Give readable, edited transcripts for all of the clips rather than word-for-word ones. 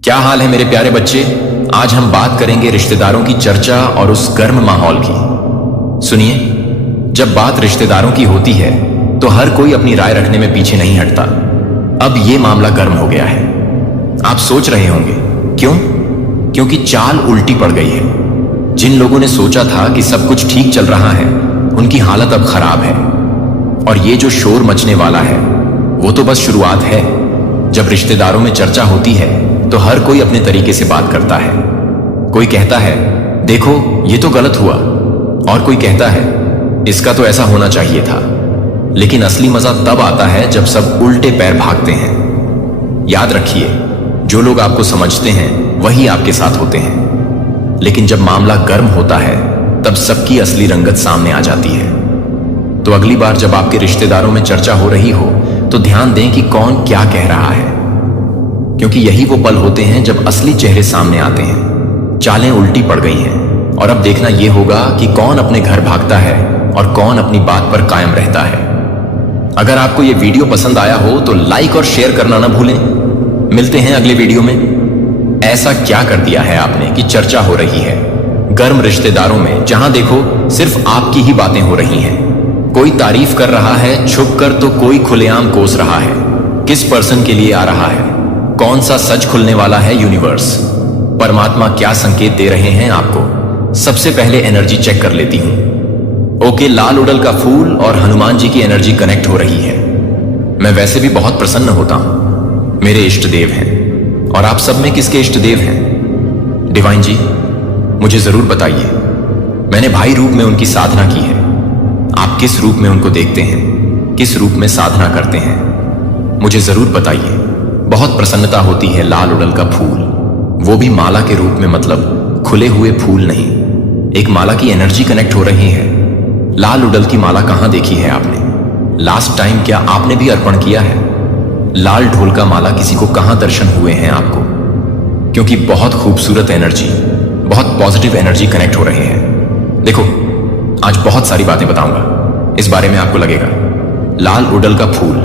क्या हाल है मेरे प्यारे बच्चे। आज हम बात करेंगे रिश्तेदारों की चर्चा और उस गर्म माहौल की। सुनिए, जब बात रिश्तेदारों की होती है तो हर कोई अपनी राय रखने में पीछे नहीं हटता। अब ये मामला गर्म हो गया है। आप सोच रहे होंगे क्यों? क्योंकि चाल उल्टी पड़ गई है। जिन लोगों ने सोचा था कि सब कुछ ठीक चल रहा है, उनकी हालत अब खराब है। और ये जो शोर मचने वाला है वो तो बस शुरुआत है। जब रिश्तेदारों में चर्चा होती है तो हर कोई अपने तरीके से बात करता है। कोई कहता है देखो ये तो गलत हुआ, और कोई कहता है इसका तो ऐसा होना चाहिए था। लेकिन असली मजा तब आता है जब सब उल्टे पैर भागते हैं। याद रखिए, जो लोग आपको समझते हैं वही आपके साथ होते हैं। लेकिन जब मामला गर्म होता है तब सबकी असली रंगत सामने आ जाती है। तो अगली बार जब आपके रिश्तेदारों में चर्चा हो रही हो तो ध्यान दें कि कौन क्या कह रहा है, क्योंकि यही वो पल होते हैं जब असली चेहरे सामने आते हैं। चालें उल्टी पड़ गई हैं और अब देखना यह होगा कि कौन अपने घर भागता है और कौन अपनी बात पर कायम रहता है। अगर आपको यह वीडियो पसंद आया हो तो लाइक और शेयर करना ना भूलें। मिलते हैं अगले वीडियो में। ऐसा क्या कर दिया है आपने कि चर्चा हो रही है गर्म रिश्तेदारों में? जहां देखो सिर्फ आपकी ही बातें हो रही हैं। कोई तारीफ कर रहा है छुपकर तो कोई खुलेआम कोस रहा है। किस पर्सन के लिए आ रहा है? कौन सा सच खुलने वाला है? यूनिवर्स, परमात्मा क्या संकेत दे रहे हैं आपको? सबसे पहले एनर्जी चेक कर लेती हूं। ओके, लाल उड़ल का फूल और हनुमान जी की एनर्जी कनेक्ट हो रही है। मैं वैसे भी बहुत प्रसन्न होता हूं। मेरे इष्ट देव हैं। और आप सब में किसके इष्ट देव हैं? डिवाइन जी, मुझे जरूर बताइए। मैंने भाई रूप में उनकी साधना की है। आप किस रूप में उनको देखते हैं? किस रूप में साधना करते हैं? मुझे जरूर बताइए। बहुत प्रसन्नता होती है लाल उड़ल का फूल, वो भी माला के रूप में, मतलब खुले हुए फूल नहीं। एक माला की एनर्जी कनेक्ट हो रही है। लाल उड़ल की माला कहां देखी है आपने? लास्ट टाइम क्या आपने भी अर्पण किया है? लाल ढोल का माला किसी को कहां दर्शन हुए हैं आपको? क्योंकि बहुत खूबसूरत एनर्जी, बहुत पॉजिटिव एनर्जी कनेक्ट हो रहे हैं। देखो, आज बहुत सारी बातें बताऊंगा। इस बारे में आपको लगेगा लाल उड़ल का फूल,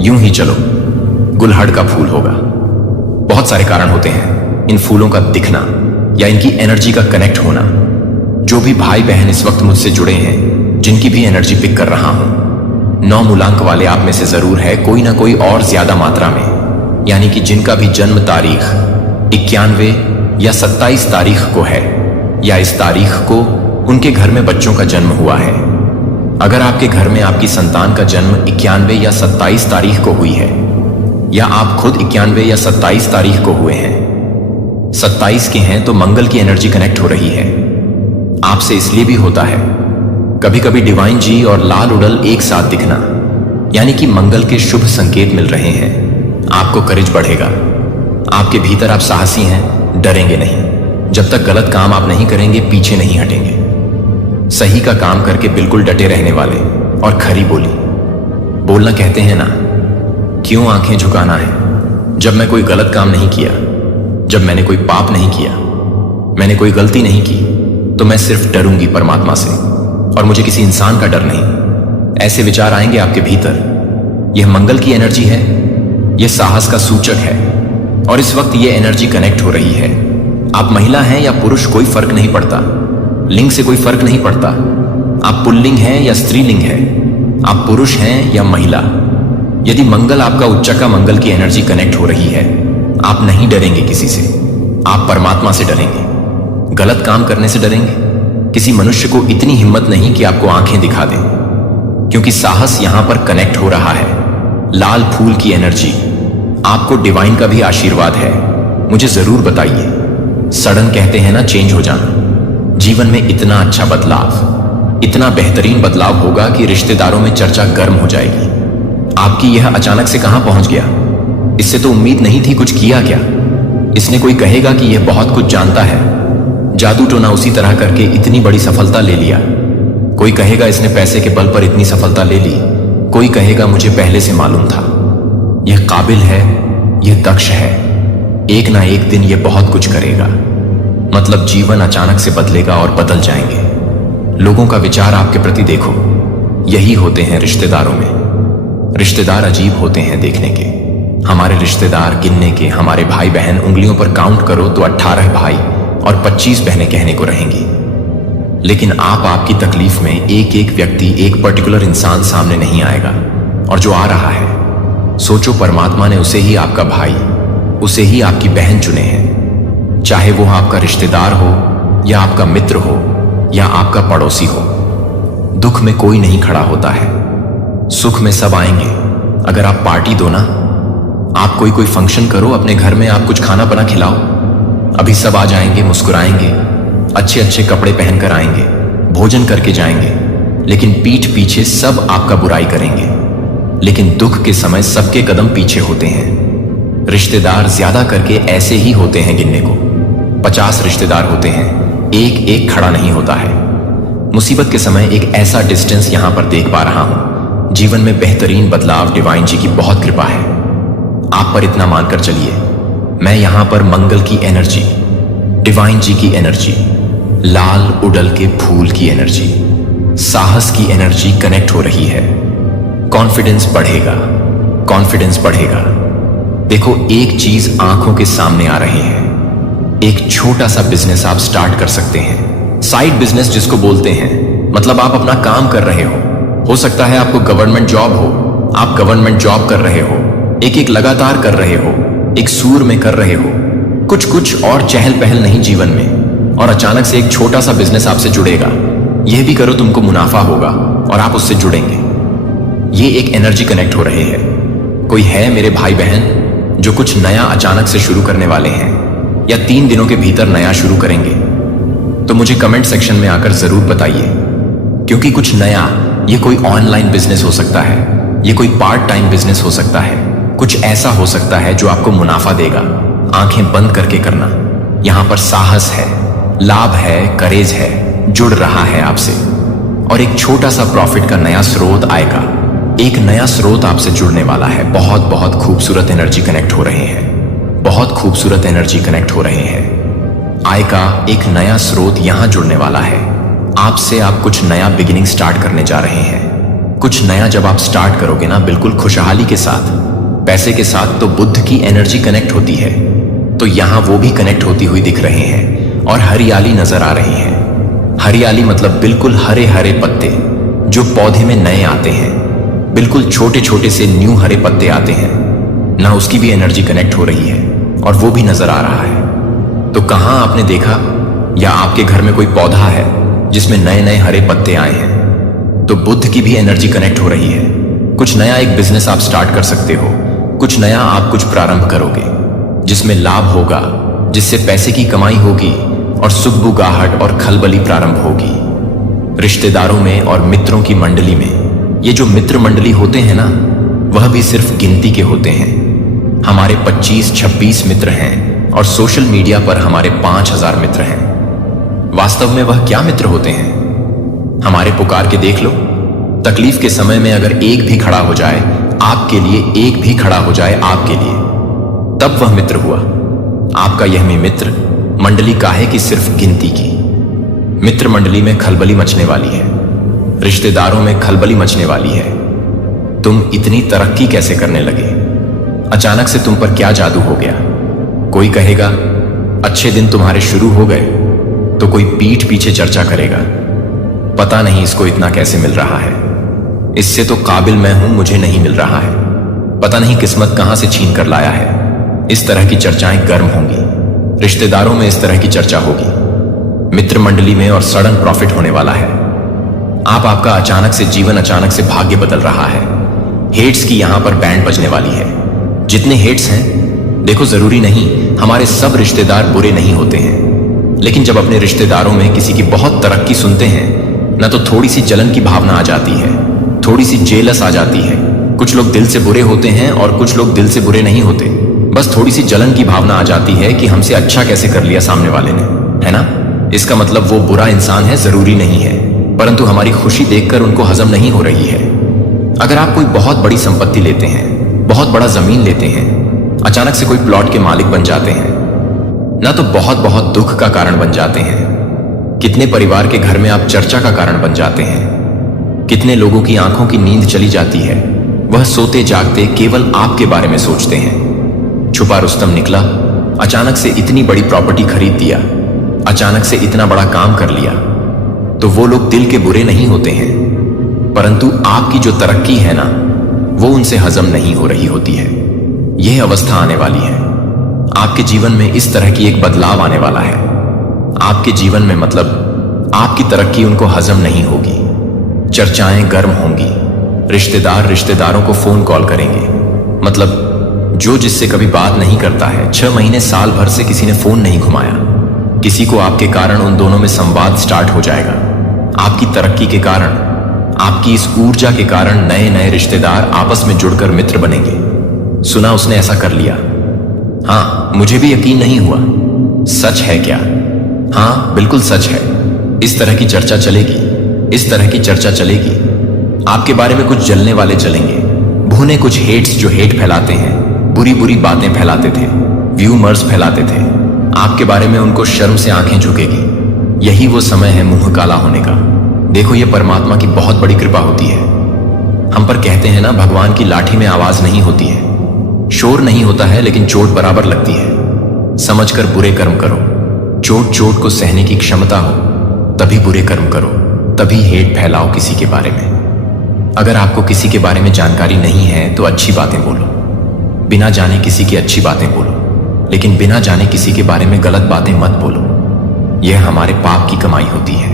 यूं ही चलो गुलहड़ का फूल होगा। बहुत सारे कारण होते हैं इन फूलों का दिखना या इनकी एनर्जी का कनेक्ट होना। जो भी भाई बहन इस वक्त मुझसे जुड़े हैं, जिनकी भी एनर्जी पिक कर रहा हूं, 9 मूलांक वाले आप में से जरूर है कोई ना कोई और ज्यादा मात्रा में, यानी कि जिनका भी जन्म तारीख 91 या 27 तारीख को है, या इस तारीख को उनके घर में बच्चों का जन्म हुआ है। अगर आपके घर में आपकी संतान का जन्म 91 या 27 तारीख को हुई है, या आप खुद 91 या 27 तारीख को हुए हैं, 27 के हैं, तो मंगल की एनर्जी कनेक्ट हो रही है आपसे। इसलिए भी होता है कभी कभी डिवाइन जी और लाल उड़ल एक साथ दिखना, यानी कि मंगल के शुभ संकेत मिल रहे हैं। आपको करेज बढ़ेगा। आपके भीतर आप साहसी हैं, डरेंगे नहीं। जब तक गलत काम आप नहीं करेंगे पीछे नहीं हटेंगे। सही का काम करके बिल्कुल डटे रहने वाले और खरी बोली बोलना। कहते हैं ना, क्यों आंखें झुकाना है? जब मैं कोई गलत काम नहीं किया, जब मैंने कोई पाप नहीं किया, मैंने कोई गलती नहीं की, तो मैं सिर्फ डरूंगी परमात्मा से, और मुझे किसी इंसान का डर नहीं। ऐसे विचार आएंगे आपके भीतर। यह मंगल की एनर्जी है, यह साहस का सूचक है। और इस वक्त यह एनर्जी कनेक्ट हो रही है। आप महिला हैं या पुरुष, कोई फर्क नहीं पड़ता। लिंग से कोई फर्क नहीं पड़ता। आप पुल्लिंग हैं या स्त्रीलिंग है, आप पुरुष हैं या महिला। यदि मंगल आपका उच्चका मंगल की एनर्जी कनेक्ट हो रही है, आप नहीं डरेंगे किसी से। आप परमात्मा से डरेंगे। गलत काम करने से डरेंगे। किसी मनुष्य को इतनी हिम्मत नहीं कि आपको आंखें दिखा दें, क्योंकि साहस यहां पर कनेक्ट हो रहा है। लाल फूल की एनर्जी, आपको डिवाइन का भी आशीर्वाद है। मुझे जरूर बताइए। सडन कहते हैं ना चेंज हो जाना। जीवन में इतना अच्छा बदलाव, इतना बेहतरीन बदलाव होगा कि रिश्तेदारों में चर्चा गर्म हो जाएगी। आपकी यह अचानक से कहां पहुंच गया? इससे तो उम्मीद नहीं थी। कुछ किया क्या? इसने कोई कहेगा कि यह बहुत कुछ जानता है, जादू टोना उसी तरह करके इतनी बड़ी सफलता ले लिया। कोई कहेगा इसने पैसे के बल पर इतनी सफलता ले ली। कोई कहेगा मुझे पहले से मालूम था। यह काबिल है, यह दक्ष है, एक ना एक दिन यह बहुत कुछ करेगा। मतलब जीवन अचानक से बदलेगा और बदल जाएंगे। लोगों का विचार आपके प्रति देखो। यही होते हैं रिश्तेदारों में। रिश्तेदार अजीब होते हैं देखने के। हमारे रिश्तेदार गिनने के, हमारे भाई बहन उंगलियों पर काउंट करो तो 18 भाई और 25 बहनें कहने को रहेंगी। लेकिन आपकी तकलीफ में एक एक व्यक्ति, एक पर्टिकुलर इंसान सामने नहीं आएगा। और जो आ रहा है, सोचो परमात्मा ने उसे ही आपका भाई, उसे ही आपकी बहन चुने हैं। चाहे वो आपका रिश्तेदार हो या आपका मित्र हो या आपका पड़ोसी हो। दुख में कोई नहीं खड़ा होता है, सुख में सब आएंगे। अगर आप पार्टी दो ना, आप कोई फंक्शन करो अपने घर में, आप कुछ खाना बना खिलाओ, अभी सब आ जाएंगे, मुस्कुराएंगे, अच्छे अच्छे कपड़े पहनकर आएंगे, भोजन करके जाएंगे। लेकिन पीठ पीछे सब आपका बुराई करेंगे। लेकिन दुख के समय सबके कदम पीछे होते हैं। रिश्तेदार ज्यादा करके ऐसे ही होते हैं, गिनने को 50 रिश्तेदार होते हैं, एक एक खड़ा नहीं होता है। मुसीबत के समय एक ऐसा डिस्टेंस यहां पर देख पा रहा हूं। जीवन में बेहतरीन बदलाव डिवाइन जी की बहुत कृपा है। आप पर इतना मानकर चलिए, मैं यहां पर मंगल की एनर्जी, डिवाइन जी की एनर्जी, लाल उड़ल के फूल की एनर्जी, साहस की एनर्जी कनेक्ट हो रही है। कॉन्फिडेंस बढ़ेगा, कॉन्फिडेंस बढ़ेगा। देखो, एक चीज आंखों के सामने आ रही है। एक छोटा सा बिजनेस आप स्टार्ट कर सकते हैं, साइड बिजनेस जिसको बोलते हैं। मतलब आप अपना काम कर रहे हो सकता है आपको गवर्नमेंट जॉब हो, आप गवर्नमेंट जॉब कर रहे हो, एक लगातार कर रहे हो, एक सूर में कर रहे हो, कुछ और चहल पहल नहीं जीवन में, और अचानक से एक छोटा सा बिजनेस आपसे जुड़ेगा। यह भी करो, तुमको मुनाफा होगा और आप उससे जुड़ेंगे। ये एक एनर्जी कनेक्ट हो रही है। कोई है मेरे भाई बहन जो कुछ नया अचानक से शुरू करने वाले हैं या 3 दिनों के भीतर नया शुरू करेंगे? तो मुझे कमेंट सेक्शन में आकर जरूर बताइए, क्योंकि कुछ नया, ये कोई ऑनलाइन बिजनेस हो सकता है, ये कोई पार्ट टाइम बिजनेस हो सकता है, कुछ ऐसा हो सकता है जो आपको मुनाफा देगा। आंखें बंद करके करना। यहां पर साहस है, लाभ है, करेज है, जुड़ रहा है आपसे, और एक छोटा सा प्रॉफिट का नया स्रोत आएगा। एक नया स्रोत आपसे जुड़ने वाला है। बहुत बहुत खूबसूरत एनर्जी कनेक्ट हो रहे हैं, बहुत खूबसूरत एनर्जी कनेक्ट हो रहे हैं। आय का एक नया स्रोत यहां जुड़ने वाला है आपसे। आप कुछ नया बिगिनिंग स्टार्ट करने जा रहे हैं। कुछ नया जब आप स्टार्ट करोगे ना, बिल्कुल खुशहाली के साथ, पैसे के साथ, तो बुद्ध की एनर्जी कनेक्ट होती है। तो यहां वो भी कनेक्ट होती हुई दिख रहे हैं और हरियाली नजर आ रही है। हरियाली मतलब बिल्कुल हरे हरे पत्ते जो पौधे में नए आते हैं, बिल्कुल छोटे छोटे से न्यू हरे पत्ते आते हैं ना, उसकी भी एनर्जी कनेक्ट हो रही है और वो भी नजर आ रहा है। तो कहां आपने देखा या आपके घर में कोई पौधा है जिसमें नए नए हरे पत्ते आए हैं? तो बुद्ध की भी एनर्जी कनेक्ट हो रही है। कुछ नया एक बिजनेस आप स्टार्ट कर सकते हो, कुछ नया आप कुछ प्रारंभ करोगे जिसमें लाभ होगा, जिससे पैसे की कमाई होगी और सुगबुगाहट और खलबली प्रारंभ होगी। रिश्तेदारों में और मित्रों की मंडली में, ये जो मित्र मंडली होते हैं ना, वह भी सिर्फ गिनती के होते हैं। हमारे 25-26 मित्र हैं और सोशल मीडिया पर हमारे 5000 मित्र हैं। वास्तव में वह क्या मित्र होते हैं? हमारे पुकार के देख लो। तकलीफ के समय में अगर एक भी खड़ा हो जाए आपके लिए, एक भी खड़ा हो जाए आपके लिए, तब वह मित्र हुआ। आपका यह मित्र मंडली काहे कि सिर्फ गिनती की। मित्र मंडली में खलबली मचने वाली है, रिश्तेदारों में खलबली मचने वाली है। तुम इतनी तरक्की कैसे करने लगे? अचानक से तुम पर क्या जादू हो गया? कोई कहेगा अच्छे दिन तुम्हारे शुरू हो गए, तो कोई पीठ पीछे चर्चा करेगा, पता नहीं इसको इतना कैसे मिल रहा है, इससे तो काबिल मैं हूं, मुझे नहीं मिल रहा है, पता नहीं किस्मत कहां से छीन कर लाया है। इस तरह की चर्चाएं गर्म होंगी। रिश्तेदारों में इस तरह की चर्चा होगी, मित्र मंडली में, और सडन प्रॉफिट होने वाला है। आपका अचानक से जीवन, अचानक से भाग्य बदल रहा है। हेट्स की यहां पर बैंड बजने वाली है। जितने हेट्स हैं, देखो, जरूरी नहीं हमारे सब रिश्तेदार बुरे नहीं होते हैं, लेकिन जब अपने रिश्तेदारों में किसी की बहुत तरक्की सुनते हैं ना, तो थोड़ी सी जलन की भावना आ जाती है, थोड़ी सी जेलस आ जाती है। कुछ लोग दिल से बुरे होते हैं और कुछ लोग दिल से बुरे नहीं होते, बस थोड़ी सी जलन की भावना आ जाती है कि हमसे अच्छा कैसे कर लिया सामने वाले ने, है ना। इसका मतलब वो बुरा इंसान है, जरूरी नहीं है, परंतु हमारी खुशी देखकर उनको हजम नहीं हो रही है। अगर आप कोई बहुत बड़ी संपत्ति लेते हैं, बहुत बड़ा जमीन लेते हैं, अचानक से कोई प्लॉट के मालिक बन जाते हैं ना, तो बहुत बहुत दुख का कारण बन जाते हैं। कितने परिवार के घर में आप चर्चा का कारण बन जाते हैं। कितने लोगों की आंखों की नींद चली जाती है, वह सोते जागते केवल आपके बारे में सोचते हैं। छुपा रुस्तम निकला, अचानक से इतनी बड़ी प्रॉपर्टी खरीद दिया, अचानक से इतना बड़ा काम कर लिया। तो वो लोग दिल के बुरे नहीं होते हैं, परंतु आपकी जो तरक्की है ना, वो उनसे हजम नहीं हो रही होती है। यह अवस्था आने वाली है। आपके जीवन में इस तरह की एक बदलाव आने वाला है। आपके जीवन में मतलब आपकी तरक्की उनको हजम नहीं होगी। चर्चाएं गर्म होंगी, रिश्तेदार रिश्तेदारों को फोन कॉल करेंगे। मतलब जो जिससे कभी बात नहीं करता है, 6 महीने साल भर से किसी ने फोन नहीं घुमाया, किसी को आपके कारण उन दोनों में संवाद स्टार्ट हो जाएगा। आपकी तरक्की के कारण, आपकी इस ऊर्जा के कारण नए नए रिश्तेदार आपस में जुड़कर मित्र बनेंगे। सुना उसने ऐसा कर लिया। हाँ, मुझे भी यकीन नहीं हुआ। सच है क्या? हाँ, बिल्कुल सच है। इस तरह की चर्चा चलेगी, इस तरह की चर्चा चलेगी। आपके बारे में कुछ जलने वाले चलेंगे, भुने कुछ हेट्स जो हेट फैलाते हैं, बुरी बुरी बातें फैलाते थे, व्यूमर्स फैलाते थे। आपके बारे में उनको शर्म से आंखें झुकेगी। यही वो समय है मुंह काला होने का। देखो, ये परमात्मा की बहुत बड़ी कृपा होती है। हम पर कहते हैं ना, भगवान की लाठी में आवाज नहीं होती है, शोर नहीं होता है, लेकिन चोट बराबर लगती है। समझकर बुरे कर्म करो। चोट को सहने की क्षमता हो तभी बुरे कर्म करो, तभी हेट फैलाओ किसी के बारे में। अगर आपको किसी के बारे में जानकारी नहीं है तो अच्छी बातें बोलो, बिना जाने किसी की अच्छी बातें बोलो, लेकिन बिना जाने किसी के बारे में गलत बातें मत बोलो। यह हमारे पाप की कमाई होती है।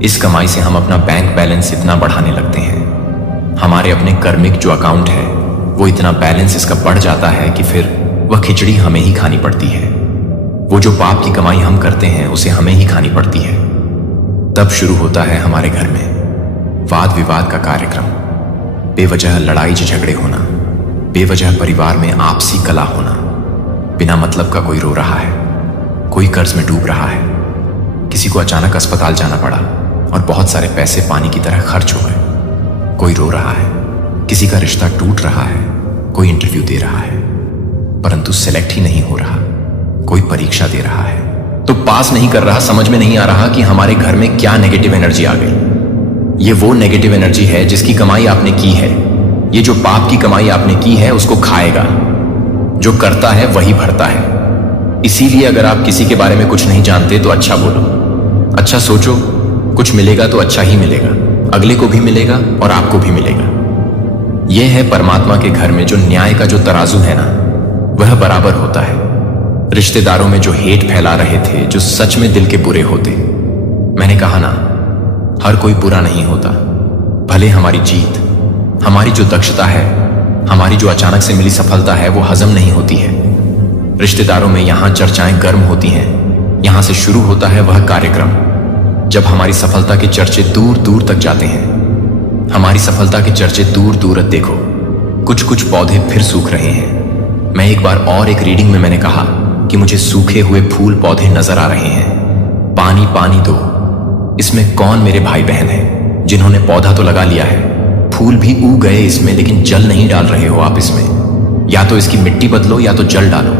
इस कमाई से हम अपना बैंक बैलेंस इतना बढ़ाने लगते हैं, हमारे अपने कर्मिक जो अकाउंट है वो इतना बैलेंस इसका बढ़ जाता है कि फिर वह खिचड़ी हमें ही खानी पड़ती है। वो जो पाप की कमाई हम करते हैं उसे हमें ही खानी पड़ती है। तब शुरू होता है हमारे घर में वाद विवाद का कार्यक्रम, बेवजह लड़ाई झगड़े होना, बेवजह परिवार में आपसी कला होना, बिना मतलब का कोई रो रहा है, कोई कर्ज में डूब रहा है, किसी को अचानक अस्पताल जाना पड़ा और बहुत सारे पैसे पानी की तरह खर्च हो गए। कोई रो रहा है, किसी का रिश्ता टूट रहा है, कोई इंटरव्यू दे रहा है परंतु सेलेक्ट ही नहीं हो रहा, कोई परीक्षा दे रहा है तो पास नहीं कर रहा। समझ में नहीं आ रहा कि हमारे घर में क्या नेगेटिव एनर्जी आ गई। ये वो नेगेटिव एनर्जी है जिसकी कमाई आपने की है। ये जो पाप की कमाई आपने की है उसको खाएगा। जो करता है वही भरता है। इसीलिए अगर आप किसी के बारे में कुछ नहीं जानते तो अच्छा बोलो, अच्छा सोचो। कुछ मिलेगा तो अच्छा ही मिलेगा, अगले को भी मिलेगा और आपको भी मिलेगा। यह है परमात्मा के घर में जो न्याय का जो तराजू है ना, वह बराबर होता है। रिश्तेदारों में जो हेट फैला रहे थे, जो सच में दिल के बुरे होते, मैंने कहा ना, हर कोई बुरा नहीं होता। भले हमारी जीत, हमारी जो दक्षता है, हमारी जो अचानक से मिली सफलता है, वो हजम नहीं होती है। रिश्तेदारों में यहां चर्चाएं गर्म होती हैं। यहां से शुरू होता है वह कार्यक्रम जब हमारी सफलता के चर्चे दूर दूर तक जाते हैं। हमारी सफलता के चर्चे दूर दूर तक। देखो, कुछ कुछ पौधे फिर सूख रहे हैं। मैं एक बार और एक रीडिंग में मैंने कहा कि मुझे सूखे हुए फूल पौधे नजर आ रहे हैं। पानी पानी दो। इसमें कौन मेरे भाई बहन है जिन्होंने पौधा तो लगा लिया है, फूल भी उग गए इसमें, लेकिन जल नहीं डाल रहे हो आप इसमें। या तो इसकी मिट्टी बदलो या तो जल डालो,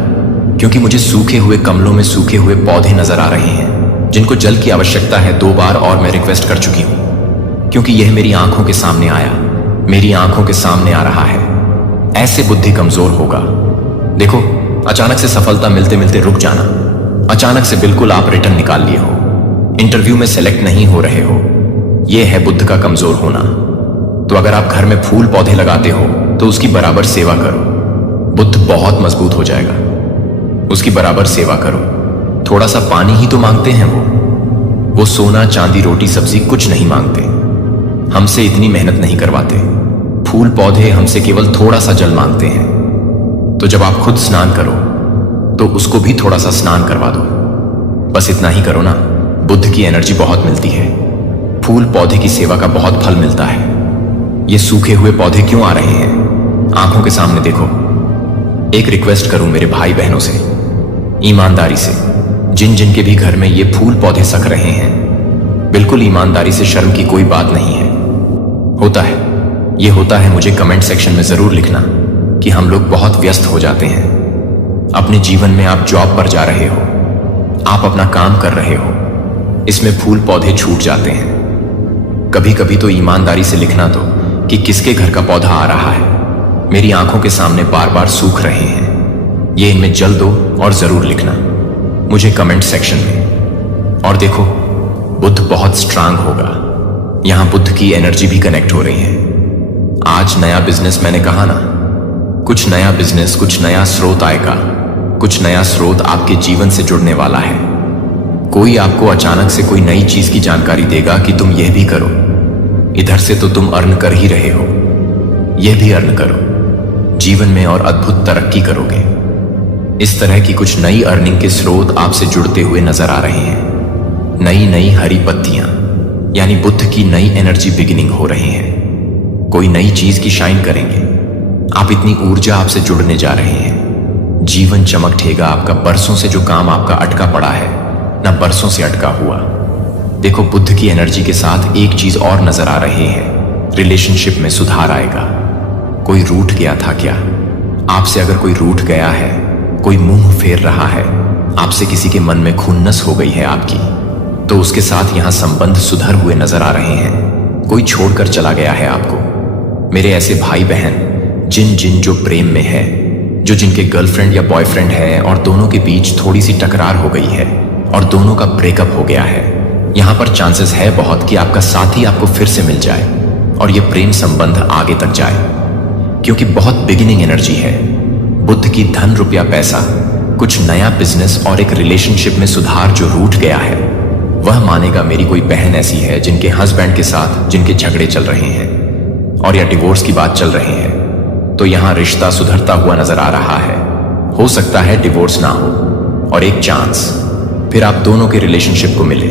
क्योंकि मुझे सूखे हुए गमलों में सूखे हुए पौधे नजर आ रहे हैं जिनको जल की आवश्यकता है। 2 बार और मैं रिक्वेस्ट कर चुकी हूं, क्योंकि यह मेरी आंखों के सामने आया, मेरी आंखों के सामने आ रहा है। ऐसे बुद्धि कमजोर होगा। देखो, अचानक से सफलता मिलते मिलते रुक जाना, अचानक से बिल्कुल आप रिटर्न निकाल लिए हो, इंटरव्यू में सेलेक्ट नहीं हो रहे हो, यह है बुद्ध का कमजोर होना। तो अगर आप घर में फूल पौधे लगाते हो तो उसकी बराबर सेवा करो, बुद्ध बहुत मजबूत हो जाएगा। उसकी बराबर सेवा करो। थोड़ा सा पानी ही तो मांगते हैं वो सोना चांदी रोटी सब्जी कुछ नहीं मांगते, हमसे इतनी मेहनत नहीं करवाते। फूल पौधे हमसे केवल थोड़ा सा जल मांगते हैं। तो जब आप खुद स्नान करो तो उसको भी थोड़ा सा स्नान करवा दो। बस इतना ही करो ना, बुद्ध की एनर्जी बहुत मिलती है। फूल पौधे की सेवा का बहुत फल मिलता है। ये सूखे हुए पौधे क्यों आ रहे हैं? आंखों के सामने देखो। एक रिक्वेस्ट करूं मेरे भाई बहनों से, ईमानदारी से, जिन जिन के भी घर में ये फूल पौधे सक रहे हैं, बिल्कुल ईमानदारी से, शर्म की कोई बात नहीं है। होता है, ये होता है। मुझे कमेंट सेक्शन में जरूर लिखना कि हम लोग बहुत व्यस्त हो जाते हैं अपने जीवन में। आप जॉब पर जा रहे हो, आप अपना काम कर रहे हो, इसमें फूल पौधे छूट जाते हैं। कभी कभी तो ईमानदारी से लिखना तो कि किसके घर का पौधा आ रहा है, मेरी आंखों के सामने बार बार सूख रहे हैं, ये इनमें जल दो और जरूर लिखना मुझे कमेंट सेक्शन में। और देखो, बुद्ध बहुत स्ट्रांग होगा। यहां बुद्ध की एनर्जी भी कनेक्ट हो रही है। आज नया बिजनेस, मैंने कहा ना, कुछ नया बिजनेस, कुछ नया स्रोत आएगा। कुछ नया स्रोत आपके जीवन से जुड़ने वाला है। कोई आपको अचानक से कोई नई चीज की जानकारी देगा कि तुम यह भी करो। इधर से तो तुम अर्न कर ही रहे हो, यह भी अर्न करो, जीवन में और अद्भुत तरक्की करोगे। इस तरह की कुछ नई अर्निंग के स्रोत आपसे जुड़ते हुए नजर आ रहे हैं। नई नई हरी पत्तियां, यानी बुद्ध की नई एनर्जी बिगिनिंग हो रही है। कोई नई चीज की शाइन करेंगे आप। इतनी ऊर्जा आपसे जुड़ने जा रहे हैं। जीवन चमकेगा आपका। बरसों से जो काम आपका अटका पड़ा है, ना बरसों से अटका हुआ। देखो, बुद्ध की एनर्जी के साथ एक चीज और नजर आ रही है। रिलेशनशिप में सुधार आएगा। कोई रूठ गया था क्या? आपसे अगर कोई रूठ गया है, कोई मुंह फेर रहा है, आपसे किसी के मन में खुन्नस हो गई है आपकी, तो उसके साथ यहां संबंध सुधर हुए नजर आ रहे हैं। कोई छोड़कर चला गया है आपको। मेरे ऐसे भाई बहन जिन जो प्रेम में है, जो जिनके गर्लफ्रेंड या बॉयफ्रेंड है और दोनों के बीच थोड़ी सी टकरार हो गई है और दोनों का ब्रेकअप हो गया है, यहां पर चांसेस है बहुत कि आपका साथी आपको फिर से मिल जाए और यह प्रेम संबंध आगे तक जाए, क्योंकि बहुत बिगिनिंग एनर्जी है। बुद्ध की धन, रुपया, पैसा, कुछ नया बिजनेस और एक रिलेशनशिप में सुधार जो रूठ गया है, वह मानेगा मेरी कोई बहन ऐसी है जिनके हस्बैंड के साथ जिनके झगड़े चल रहे हैं और या डिवोर्स की बात चल रही है, तो यहां रिश्ता सुधरता हुआ नजर आ रहा है। हो सकता है डिवोर्स ना हो और एक चांस फिर आप दोनों के रिलेशनशिप को मिले।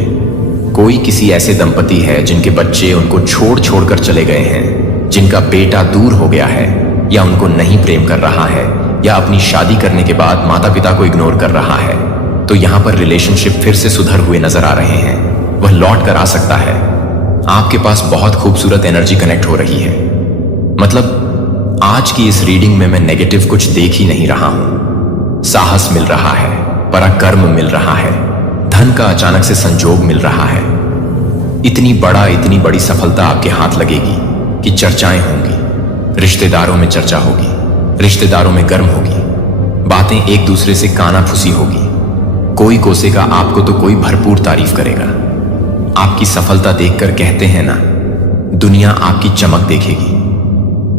कोई किसी ऐसे दंपति है जिनके बच्चे उनको छोड़ कर चले गए हैं, जिनका बेटा दूर हो गया है या उनको नहीं प्रेम कर रहा है या अपनी शादी करने के बाद माता पिता को इग्नोर कर रहा है, तो यहां पर रिलेशनशिप फिर से सुधर हुए नजर आ रहे हैं। वह लौट कर आ सकता है। आपके पास बहुत खूबसूरत एनर्जी कनेक्ट हो रही है। मतलब आज की इस रीडिंग में मैं नेगेटिव कुछ देख ही नहीं रहा हूं। साहस मिल रहा है, पराक्रम मिल रहा है, धन का अचानक से संजोग मिल रहा है। इतनी बड़ी सफलता आपके हाथ लगेगी कि चर्चाएं होंगी, रिश्तेदारों में चर्चा होगी, रिश्तेदारों में गर्म होगी, बातें एक दूसरे से काना फुसी होगी। कोई कोसेगा आपको तो कोई भरपूर तारीफ करेगा। आपकी सफलता देखकर कहते हैं ना, दुनिया आपकी चमक देखेगी।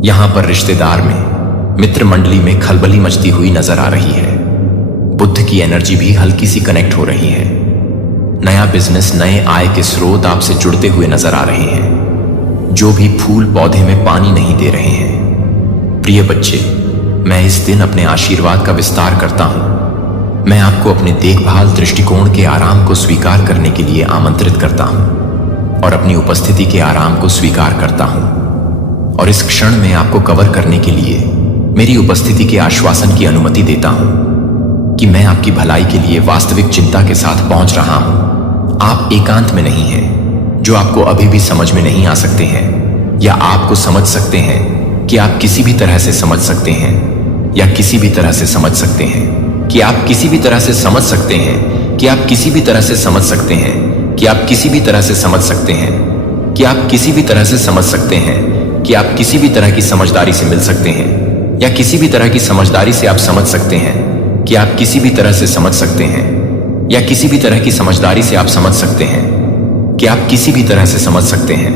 यहां पर रिश्तेदार में, मित्र मंडली में खलबली मचती हुई नजर आ रही है। बुद्ध की एनर्जी भी हल्की सी कनेक्ट हो रही है। नया बिजनेस, नए आय के स्रोत आपसे जुड़ते हुए नजर आ रहे हैं, जो भी फूल पौधे में पानी नहीं दे रहे हैं। प्रिय बच्चे, मैं इस दिन अपने आशीर्वाद का विस्तार करता हूं। मैं आपको अपने देखभाल दृष्टिकोण के आराम को स्वीकार करने के लिए आमंत्रित करता हूं और अपनी उपस्थिति के आराम को स्वीकार करता हूं। और इस क्षण में आपको कवर करने के लिए मेरी उपस्थिति के आश्वासन की अनुमति देता हूं कि मैं आपकी भलाई के लिए वास्तविक चिंता के साथ पहुंच रहा हूं। आप एकांत में नहीं हैं, जो आपको अभी भी समझ में नहीं आ सकते हैं, या आपको समझ सकते हैं कि आप किसी भी तरह से समझ सकते हैं, या किसी भी तरह से समझ सकते हैं कि आप किसी भी तरह से समझ सकते हैं कि आप किसी भी तरह से समझ सकते हैं कि आप किसी भी तरह से समझ सकते हैं कि आप किसी भी तरह से समझ सकते हैं कि आप किसी भी तरह की समझदारी से मिल सकते हैं, या किसी भी तरह की समझदारी से आप समझ सकते हैं कि आप किसी भी तरह से समझ सकते हैं, या किसी भी तरह की समझदारी से आप समझ सकते हैं कि आप किसी भी तरह से समझ सकते हैं,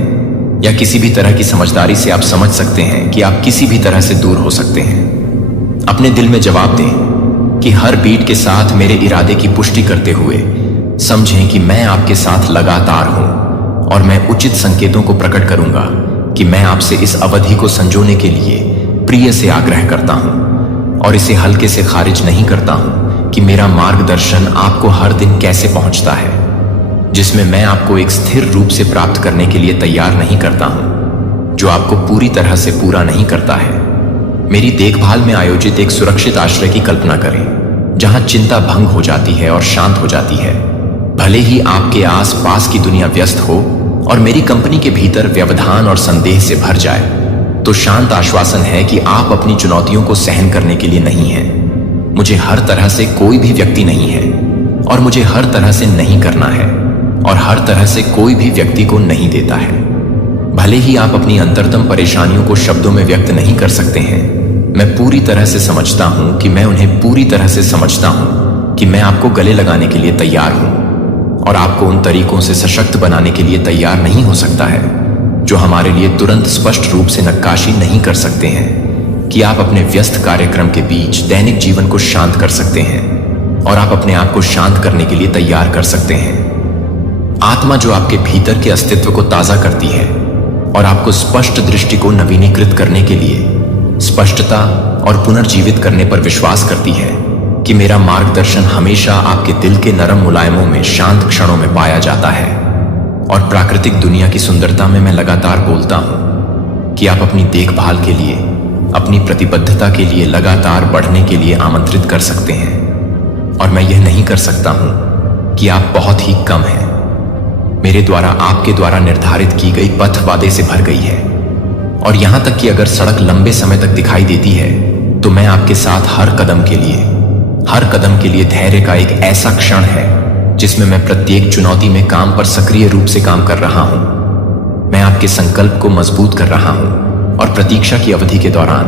या किसी भी तरह की समझदारी से आप समझ सकते हैं कि आप किसी भी तरह से दूर हो सकते हैं। अपने दिल में जवाब दें कि हर बीट के साथ मेरे इरादे की पुष्टि करते हुए समझें कि मैं आपके साथ लगातार हूं, और मैं उचित संकेतों को प्रकट करूंगा कि मैं आपसे इस अवधि को संजोने के लिए प्रिय से आग्रह करता हूं, और इसे हल्के से खारिज नहीं करता हूं कि मेरा मार्गदर्शन आपको हर दिन कैसे पहुंचता है, जिसमें मैं आपको एक स्थिर रूप से प्राप्त करने के लिए तैयार नहीं करता हूं, जो आपको पूरी तरह से पूरा नहीं करता है। मेरी देखभाल में आयोजित एक सुरक्षित आश्रय की कल्पना करें, जहां चिंता भंग हो जाती है और शांत हो जाती है। भले ही आपके आस पास की दुनिया व्यस्त हो और मेरी कंपनी के भीतर व्यवधान और संदेह से भर जाए, तो शांत आश्वासन है कि आप अपनी चुनौतियों को सहन करने के लिए नहीं हैं। मुझे हर तरह से कोई भी व्यक्ति नहीं है, और मुझे हर तरह से नहीं करना है, और हर तरह से कोई भी व्यक्ति को नहीं देता है। भले ही आप अपनी अंतरतम परेशानियों को शब्दों में व्यक्त नहीं कर सकते हैं, मैं पूरी तरह से समझता हूं कि मैं उन्हें पूरी तरह से समझता हूं कि मैं आपको गले लगाने के लिए तैयार हूं और आपको उन तरीकों से सशक्त बनाने के लिए तैयार नहीं हो सकता है जो हमारे लिए तुरंत स्पष्ट रूप से नक्काशी नहीं कर सकते हैं कि आप अपने व्यस्त कार्यक्रम के बीच दैनिक जीवन को शांत कर सकते हैं और आप अपने आप को शांत करने के लिए तैयार कर सकते हैं। आत्मा जो आपके भीतर के अस्तित्व को ताजा करती है और आपको स्पष्ट दृष्टि को नवीनीकृत करने के लिए स्पष्टता और पुनर्जीवित करने पर विश्वास करती है कि मेरा मार्गदर्शन हमेशा आपके दिल के नरम मुलायमों में शांत क्षणों में पाया जाता है और प्राकृतिक दुनिया की सुंदरता में मैं लगातार बोलता हूं कि आप अपनी देखभाल के लिए, अपनी प्रतिबद्धता के लिए लगातार बढ़ने के लिए आमंत्रित कर सकते हैं और मैं यह नहीं कर सकता हूं कि आप बहुत ही कम हैं। मेरे द्वारा आपके द्वारा निर्धारित की गई पथ वादे से भर गई है और यहां तक कि अगर सड़क लंबे समय तक दिखाई देती है तो मैं आपके साथ हर कदम के लिए धैर्य का एक ऐसा क्षण है जिसमें मैं प्रत्येक चुनौती में काम पर सक्रिय रूप से काम कर रहा हूं। मैं आपके संकल्प को मजबूत कर रहा हूं और प्रतीक्षा की अवधि के दौरान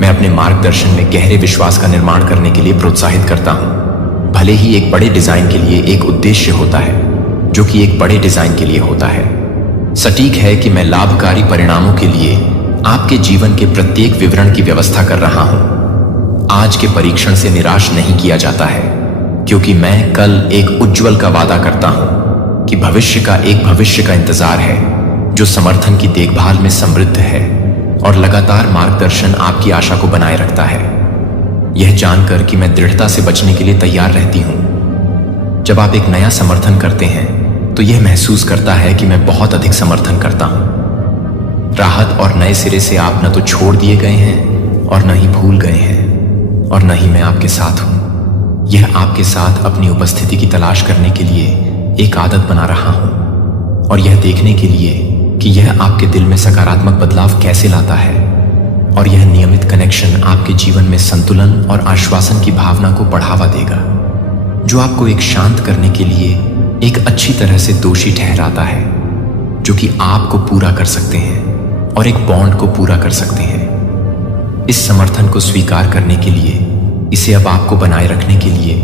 मैं अपने मार्गदर्शन में गहरे विश्वास का निर्माण करने के लिए प्रोत्साहित करता हूं। भले ही एक बड़े डिजाइन के लिए एक उद्देश्य होता है जो कि एक बड़े डिजाइन के लिए होता है, सटीक है कि मैं लाभकारी परिणामों के लिए आपके जीवन के प्रत्येक विवरण की व्यवस्था कर रहा हूं। आज के परीक्षण से निराश नहीं किया जाता है क्योंकि मैं कल एक उज्जवल का वादा करता हूं कि भविष्य का इंतजार है जो समर्थन की देखभाल में समृद्ध है और लगातार मार्गदर्शन आपकी आशा को बनाए रखता है। यह जानकर कि मैं दृढ़ता से बचने के लिए तैयार रहती हूं। जब आप एक नया समर्थन करते हैं तो यह महसूस करता है कि मैं बहुत अधिक समर्थन करता हूं। राहत और नए सिरे से आप न तो छोड़ दिए गए हैं और न ही भूल गए हैं और न ही मैं आपके साथ हूं। यह आपके साथ अपनी उपस्थिति की तलाश करने के लिए एक आदत बना रहा हूं और यह देखने के लिए कि यह आपके दिल में सकारात्मक बदलाव कैसे लाता है और यह नियमित कनेक्शन आपके जीवन में संतुलन और आश्वासन की भावना को बढ़ावा देगा जो आपको एक शांत करने के लिए एक अच्छी तरह से दोषी ठहराता है जो कि आपको पूरा कर सकते हैं और एक बॉन्ड को पूरा कर सकते हैं। इस समर्थन को स्वीकार करने के लिए, इसे अब आपको बनाए रखने के लिए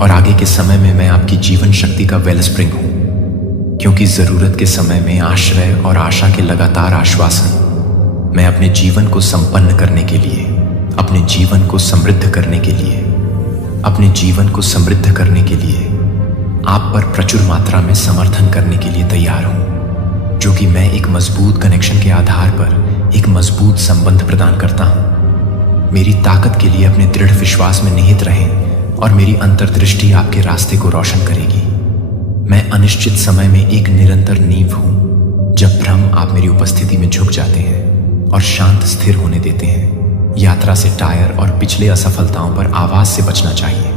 और आगे के समय में मैं आपकी जीवन शक्ति का वेलस्प्रिंग हूं क्योंकि जरूरत के समय में आश्रय और आशा के लगातार आश्वासन मैं अपने जीवन को संपन्न करने के लिए, अपने जीवन को समृद्ध करने के लिए, आप पर प्रचुर मात्रा में समर्थन करने के लिए तैयार हूं जो कि मैं एक मजबूत कनेक्शन के आधार पर एक मजबूत संबंध प्रदान करता हूं। मेरी ताकत के लिए अपने दृढ़ विश्वास में निहित रहें और मेरी अंतर्दृष्टि आपके रास्ते को रोशन करेगी। मैं अनिश्चित समय में एक निरंतर नींव हूं जब भ्रम आप मेरी उपस्थिति में झुक जाते हैं और शांत स्थिर होने देते हैं। यात्रा से टायर और पिछले असफलताओं पर आवाज से बचना चाहिए।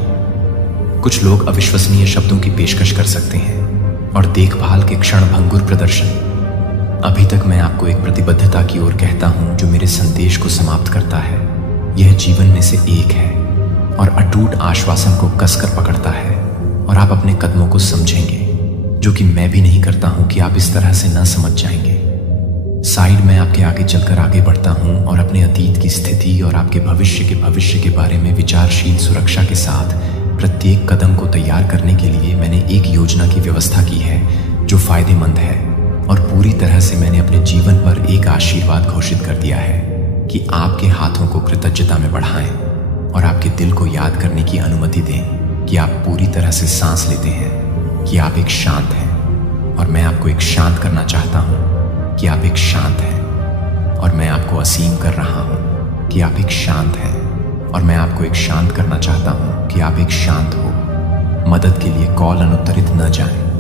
कुछ लोग अविश्वसनीय शब्दों की पेशकश कर सकते हैं और देखभाल के क्षण भंगुर प्रदर्शन। अभी तक मैं आपको एक प्रतिबद्धता की ओर कहता हूं जो मेरे संदेश को समाप्त करता है। यह जीवन में से एक है और अटूट आश्वासन को कसकर पकड़ता है और आप अपने कदमों को समझेंगे जो कि मैं भी नहीं करता हूं कि आप इस तरह से न समझ जाएंगे। साइड में आपके आगे चलकर आगे बढ़ता हूं और अपने अतीत की स्थिति और आपके भविष्य के बारे में विचारशील सुरक्षा के साथ प्रत्येक कदम को तैयार करने के लिए मैंने एक योजना की व्यवस्था की है जो फायदेमंद है और पूरी तरह से मैंने अपने जीवन पर एक आशीर्वाद घोषित कर दिया है कि आपके हाथों को कृतज्ञता में बढ़ाएं और आपके दिल को याद करने की अनुमति दें कि आप पूरी तरह से सांस लेते हैं, कि आप एक शांत हैं और मैं आपको एक शांत करना चाहता हूं कि आप एक शांत हैं और मैं आपको असीम कर रहा हूं कि आप एक शांत हैं और मैं आपको एक शांत करना चाहता हूं कि आप एक शांत हो। मदद के लिए कॉल अनुत्तरित न जाएं।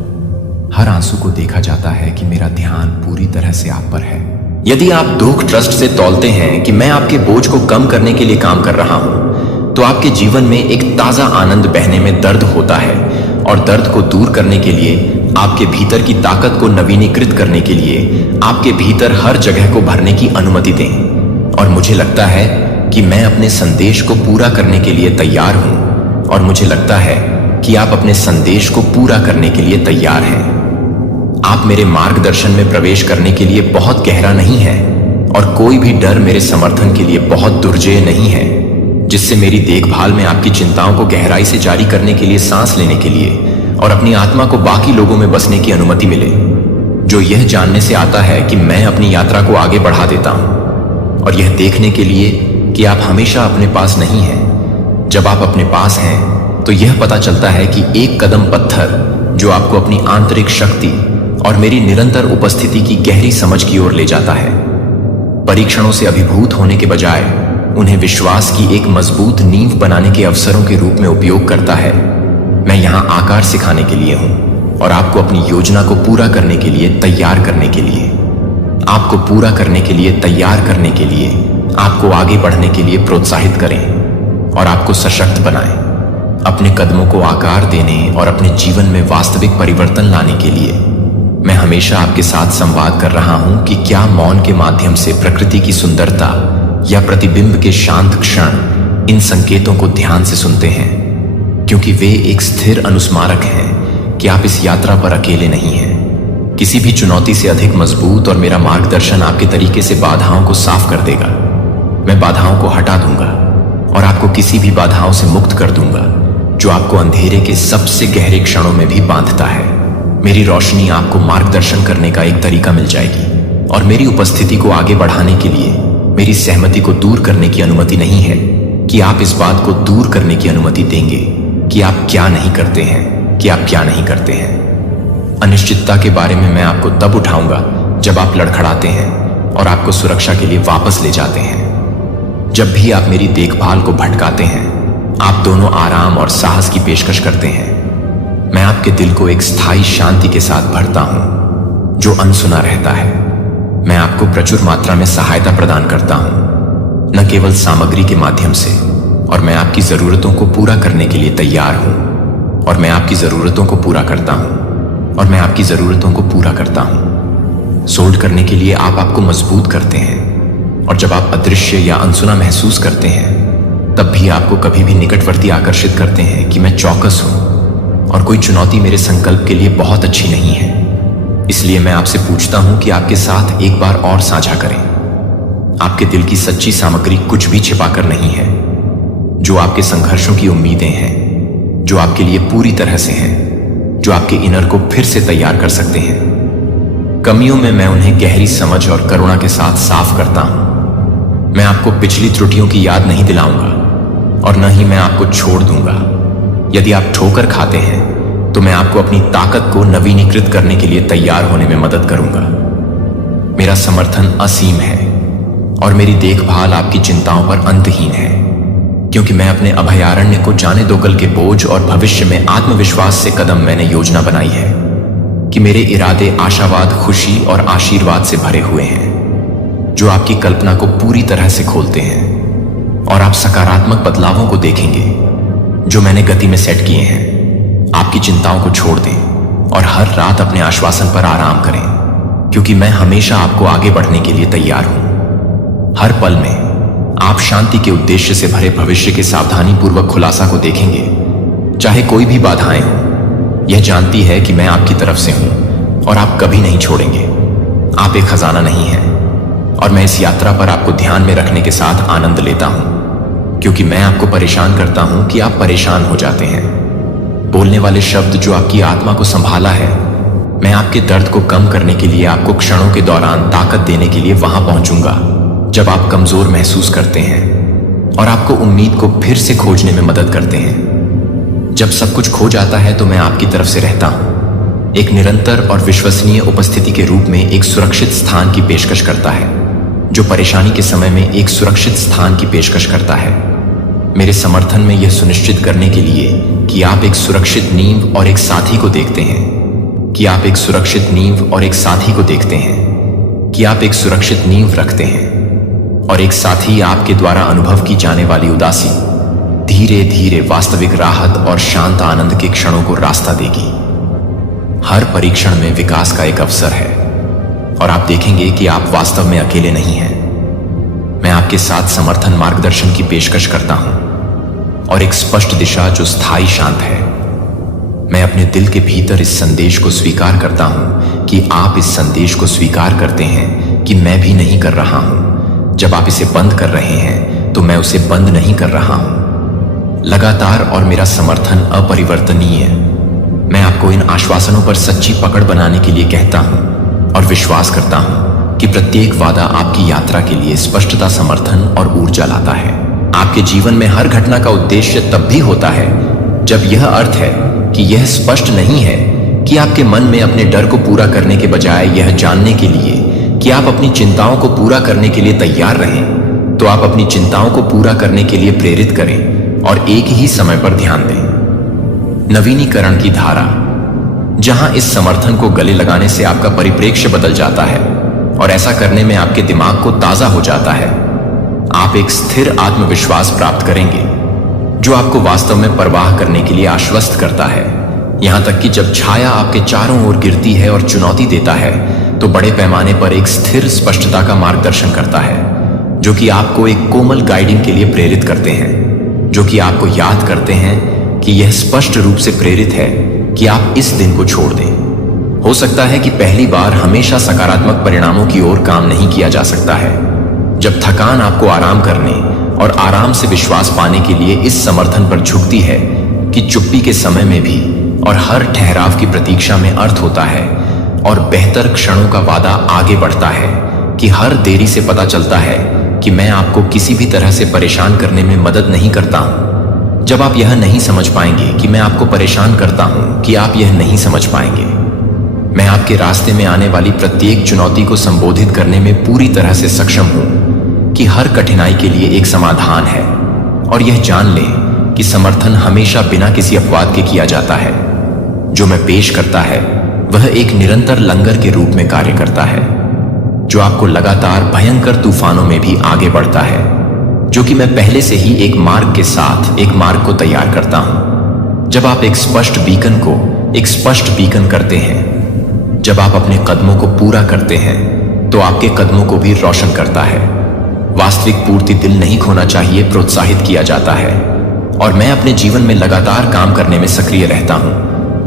हर आंसू को देखा जाता है कि मेरा ध्यान पूरी तरह से आप पर है। यदि आप दुख ट्रस्ट से तौलते हैं कि मैं आपके बोझ को कम करने के लिए काम कर रहा हूं तो आपके जीवन में एक ताजा आनंद बहने में दर्द होता है और दर्द को दूर करने के लिए, आपके भीतर की ताकत को नवीनीकृत करने के लिए आपके भीतर हर जगह को भरने की अनुमति दें। और मुझे लगता है कि मैं अपने संदेश को पूरा करने के लिए तैयार हूं और मुझे लगता है कि आप अपने संदेश को पूरा करने के लिए तैयार हैं। आप मेरे मार्गदर्शन में प्रवेश करने के लिए बहुत गहरा नहीं है और कोई भी डर मेरे समर्थन के लिए बहुत दुर्जेय नहीं है, जिससे मेरी देखभाल में आपकी चिंताओं को गहराई से जारी करने के लिए, सांस लेने के लिए और अपनी आत्मा को बाकी लोगों में बसने की अनुमति मिले, जो यह जानने से आता है कि मैं अपनी यात्रा को आगे बढ़ा देता हूं, और यह देखने के लिए कि आप हमेशा अपने पास नहीं हैं। जब आप अपने पास हैं तो यह पता चलता है कि एक कदम पत्थर जो आपको अपनी आंतरिक शक्ति और मेरी निरंतर उपस्थिति की गहरी समझ की ओर ले जाता है। परीक्षणों से अभिभूत होने के बजाय उन्हें विश्वास की एक मजबूत नींव बनाने के अवसरों के रूप में उपयोग करता है। मैं यहाँ आकार सिखाने के लिए हूँ और आपको अपनी योजना को पूरा करने के लिए तैयार करने के लिए, आपको पूरा करने के लिए तैयार करने के लिए, आपको आगे बढ़ने के लिए प्रोत्साहित करें और आपको सशक्त बनाएं, अपने कदमों को आकार देने और अपने जीवन में वास्तविक परिवर्तन लाने के लिए। मैं हमेशा आपके साथ संवाद कर रहा हूं कि क्या मौन के माध्यम से प्रकृति की सुंदरता या प्रतिबिंब के शांत क्षण इन संकेतों को ध्यान से सुनते हैं, क्योंकि वे एक स्थिर अनुस्मारक हैं कि आप इस यात्रा पर अकेले नहीं हैं। किसी भी चुनौती से अधिक मजबूत और मेरा मार्गदर्शन आपके तरीके से बाधाओं को साफ कर देगा। मैं बाधाओं को हटा दूंगा और आपको किसी भी बाधाओं से मुक्त कर दूंगा जो आपको अंधेरे के सबसे गहरे क्षणों में भी बांधता है। मेरी रोशनी आपको मार्गदर्शन करने का एक तरीका मिल जाएगी और मेरी उपस्थिति को आगे बढ़ाने के लिए मेरी सहमति को दूर करने की अनुमति नहीं है कि आप इस बात को दूर करने की अनुमति देंगे कि आप क्या नहीं करते हैं, कि आप क्या नहीं करते हैं। अनिश्चितता के बारे में मैं आपको तब उठाऊंगा जब आप लड़खड़ाते हैं और आपको सुरक्षा के लिए वापस ले जाते हैं। जब भी आप मेरी देखभाल को भटकाते हैं, आप दोनों आराम और साहस की पेशकश करते हैं। मैं आपके दिल को एक स्थायी शांति के साथ भरता हूं जो अनसुना रहता है। मैं आपको प्रचुर मात्रा में सहायता प्रदान करता हूं, न केवल सामग्री के माध्यम से, और मैं आपकी जरूरतों को पूरा करने के लिए तैयार हूं, और मैं आपकी जरूरतों को पूरा करता हूं, और मैं आपकी जरूरतों को पूरा करता हूं। सोल्ड करने के लिए आप आपको मजबूत करते हैं, और जब आप अदृश्य या अनसुना महसूस करते हैं, तब भी आपको कभी भी निकटवर्ती आकर्षित करते हैं कि मैं चौकस हूं और कोई चुनौती मेरे संकल्प के लिए बहुत अच्छी नहीं है। इसलिए मैं आपसे पूछता हूं कि आपके साथ एक बार और साझा करें। आपके दिल की सच्ची सामग्री कुछ भी छिपाकर नहीं है। जो आपके संघर्षों की उम्मीदें हैं, जो आपके लिए पूरी तरह से हैं, जो आपके इनर को फिर से तैयार कर सकते हैं। कमियों में मैं उन्हें गहरी समझ और करुणा के साथ साफ करता हूं। मैं आपको पिछली त्रुटियों की याद नहीं दिलाऊंगा और न ही मैं आपको छोड़ दूंगा। यदि आप ठोकर खाते हैं तो मैं आपको अपनी ताकत को नवीनीकृत करने के लिए तैयार होने में मदद करूंगा। मेरा समर्थन असीम है और मेरी देखभाल आपकी चिंताओं पर अंतहीन है, क्योंकि मैं अपने अभयारण्य को जाने दो कल के बोझ और भविष्य में आत्मविश्वास से कदम मैंने योजना बनाई है कि मेरे इरादे आशावाद, खुशी और आशीर्वाद से भरे हुए हैं, जो आपकी कल्पना को पूरी तरह से खोलते हैं, और आप सकारात्मक बदलावों को देखेंगे जो मैंने गति में सेट किए हैं। आपकी चिंताओं को छोड़ दें और हर रात अपने आश्वासन पर आराम करें, क्योंकि मैं हमेशा आपको आगे बढ़ने के लिए तैयार हूं। हर पल में आप शांति के उद्देश्य से भरे भविष्य के सावधानी पूर्वक खुलासा को देखेंगे, चाहे कोई भी बाधाएं हों। यह जानती है कि मैं आपकी तरफ से हूं और आप कभी नहीं छोड़ेंगे। आप एक खजाना नहीं हैं और मैं इस यात्रा पर आपको ध्यान में रखने के साथ आनंद लेता हूं, क्योंकि मैं आपको परेशान करता हूं कि आप परेशान हो जाते हैं। बोलने वाले शब्द जो आपकी आत्मा को संभाला है, मैं आपके दर्द को कम करने के लिए आपको क्षणों के दौरान ताकत देने के लिए वहां पहुंचूंगा जब आप कमजोर महसूस करते हैं, और आपको उम्मीद को फिर से खोजने में मदद करते हैं। जब सब कुछ खो जाता है तो मैं आपकी तरफ से रहता हूं, एक निरंतर और विश्वसनीय उपस्थिति के रूप में एक सुरक्षित स्थान की पेशकश करता है, जो परेशानी के समय में एक सुरक्षित स्थान की पेशकश करता है। मेरे समर्थन में यह सुनिश्चित करने के लिए कि आप एक सुरक्षित नींव और एक साथी को देखते हैं, कि आप एक सुरक्षित नींव और एक साथी को देखते हैं, कि आप एक सुरक्षित नींव रखते हैं, और एक साथी आपके द्वारा अनुभव की जाने वाली उदासी धीरे धीरे वास्तविक राहत और शांत आनंद के क्षणों को रास्ता देगी। हर परीक्षण में विकास का एक अवसर है, और आप देखेंगे कि आप वास्तव में अकेले नहीं हैं। मैं आपके साथ समर्थन मार्गदर्शन की पेशकश करता हूं, और एक स्पष्ट दिशा जो स्थायी शांत है। मैं अपने दिल के भीतर इस संदेश को स्वीकार करता हूं कि आप इस संदेश को स्वीकार करते हैं कि मैं भी नहीं कर रहा हूं। जब आप इसे बंद कर रहे हैं तो मैं उसे बंद नहीं कर रहा हूं। लगातार और मेरा समर्थन अपरिवर्तनीय। मैं आपको इन आश्वासनों पर सच्ची पकड़ बनाने के लिए कहता हूं और विश्वास करता हूं कि प्रत्येक वादा आपकी यात्रा के लिए स्पष्टता, समर्थन और ऊर्जा लाता है। आपके जीवन में हर घटना का उद्देश्य तब भी होता है जब यह अर्थ है कि यह स्पष्ट नहीं है कि आपके मन में अपने डर को पूरा करने के बजाय यह जानने के लिए कि आप अपनी चिंताओं को पूरा करने के लिए तैयार रहें, तो आप अपनी चिंताओं को पूरा करने के लिए प्रेरित करें और एक ही समय पर ध्यान दें। नवीनीकरण की धारा, जहां इस समर्थन को गले लगाने से आपका परिप्रेक्ष्य बदल जाता है और ऐसा करने में आपके दिमाग को ताजा हो जाता है। आप एक स्थिर आत्मविश्वास प्राप्त करेंगे जो आपको वास्तव में परवाह करने के लिए आश्वस्त करता है। यहां तक कि जब छाया आपके चारों ओर गिरती है और चुनौती देता है तो बड़े पैमाने पर एक स्थिर स्पष्टता का मार्गदर्शन करता है, जो कि आपको एक कोमल गाइडिंग के लिए प्रेरित करते हैं, जो कि आपको याद करते हैं कि यह स्पष्ट रूप से प्रेरित है कि आप इस दिन को छोड़ दें। हो सकता है कि पहली बार हमेशा सकारात्मक परिणामों की ओर काम नहीं किया जा सकता है। जब थकान आपको आराम करने और आराम से विश्वास पाने के लिए इस समर्थन पर झुकती है कि चुप्पी के समय में भी और हर ठहराव की प्रतीक्षा में अर्थ होता है और बेहतर क्षणों का वादा आगे बढ़ता है, कि हर देरी से पता चलता है कि मैं आपको किसी भी तरह से परेशान करने में मदद नहीं करता हूं। जब आप यह नहीं समझ पाएंगे कि मैं आपको परेशान करता हूं, कि आप यह नहीं समझ पाएंगे। मैं आपके रास्ते में आने वाली प्रत्येक चुनौती को संबोधित करने में पूरी तरह से सक्षम हूं कि हर कठिनाई के लिए एक समाधान है, और यह जान लें कि समर्थन हमेशा बिना किसी अपवाद के किया जाता है। जो मैं पेश करता है वह एक निरंतर लंगर के रूप में कार्य करता है, जो आपको लगातार भयंकर तूफानों में भी आगे बढ़ता है, जो कि मैं पहले से ही एक मार्ग के साथ एक मार्ग को तैयार करता हूं। जब आप एक स्पष्ट बीकन को एक स्पष्ट बीकन करते हैं, जब आप अपने कदमों को पूरा करते हैं, तो आपके कदमों को भी रोशन करता है। वास्तविक पूर्ति दिल नहीं खोना चाहिए, प्रोत्साहित किया जाता है, और मैं अपने जीवन में लगातार काम करने में सक्रिय रहता हूं,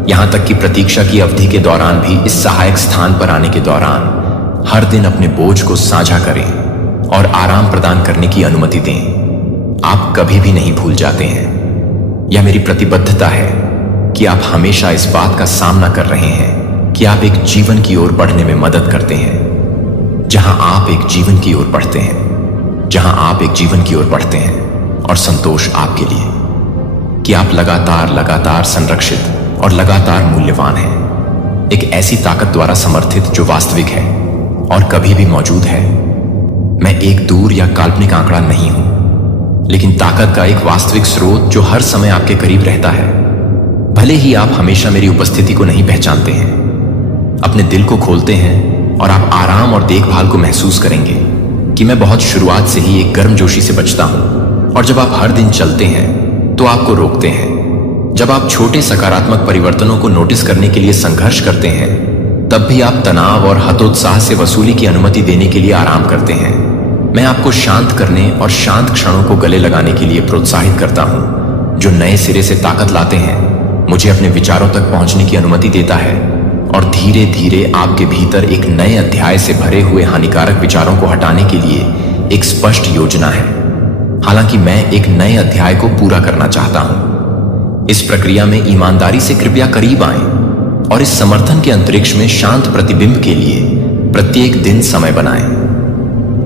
यहां तक कि प्रतीक्षा की अवधि के दौरान भी। इस सहायक स्थान पर आने के दौरान हर दिन अपने बोझ को साझा करें और आराम प्रदान करने की अनुमति दें। आप कभी भी नहीं भूल जाते हैं। यह मेरी प्रतिबद्धता है कि आप हमेशा इस बात का सामना कर रहे हैं कि आप एक जीवन की ओर बढ़ने में मदद करते हैं, जहां आप एक जीवन की ओर बढ़ते हैं, जहां आप एक जीवन की ओर बढ़ते हैं और संतोष आपके लिए, कि आप लगातार संरक्षित और लगातार मूल्यवान हैं, एक ऐसी ताकत द्वारा समर्थित जो वास्तविक है और कभी भी मौजूद है। मैं एक दूर या काल्पनिक आंकड़ा नहीं हूं, लेकिन ताकत का एक वास्तविक स्रोत जो हर समय आपके करीब रहता है। भले ही आप हमेशा मेरी उपस्थिति को नहीं पहचानते हैं, अपने दिल को खोलते हैं और आप आराम और देखभाल को महसूस करेंगे कि मैं बहुत शुरुआत से ही एक गर्मजोशी से बचता हूं। और जब आप हर दिन चलते हैं तो आपको रोकते हैं। जब आप छोटे सकारात्मक परिवर्तनों को नोटिस करने के लिए संघर्ष करते हैं, तब भी आप तनाव और हतोत्साह से वसूली की अनुमति देने के लिए आराम करते हैं। मैं आपको शांत करने और शांत क्षणों को गले लगाने के लिए प्रोत्साहित करता हूं, जो नए सिरे से ताकत लाते हैं, मुझे अपने विचारों तक पहुंचने की अनुमति देता है और धीरे धीरे आपके भीतर एक नए अध्याय से भरे हुए हानिकारक विचारों को हटाने के लिए एक स्पष्ट योजना है। हालांकि मैं एक नए अध्याय को पूरा करना चाहता हूं। इस प्रक्रिया में ईमानदारी से कृपया करीब आएं और इस समर्थन के अंतरिक्ष में शांत प्रतिबिंब के लिए प्रत्येक दिन समय बनाएं।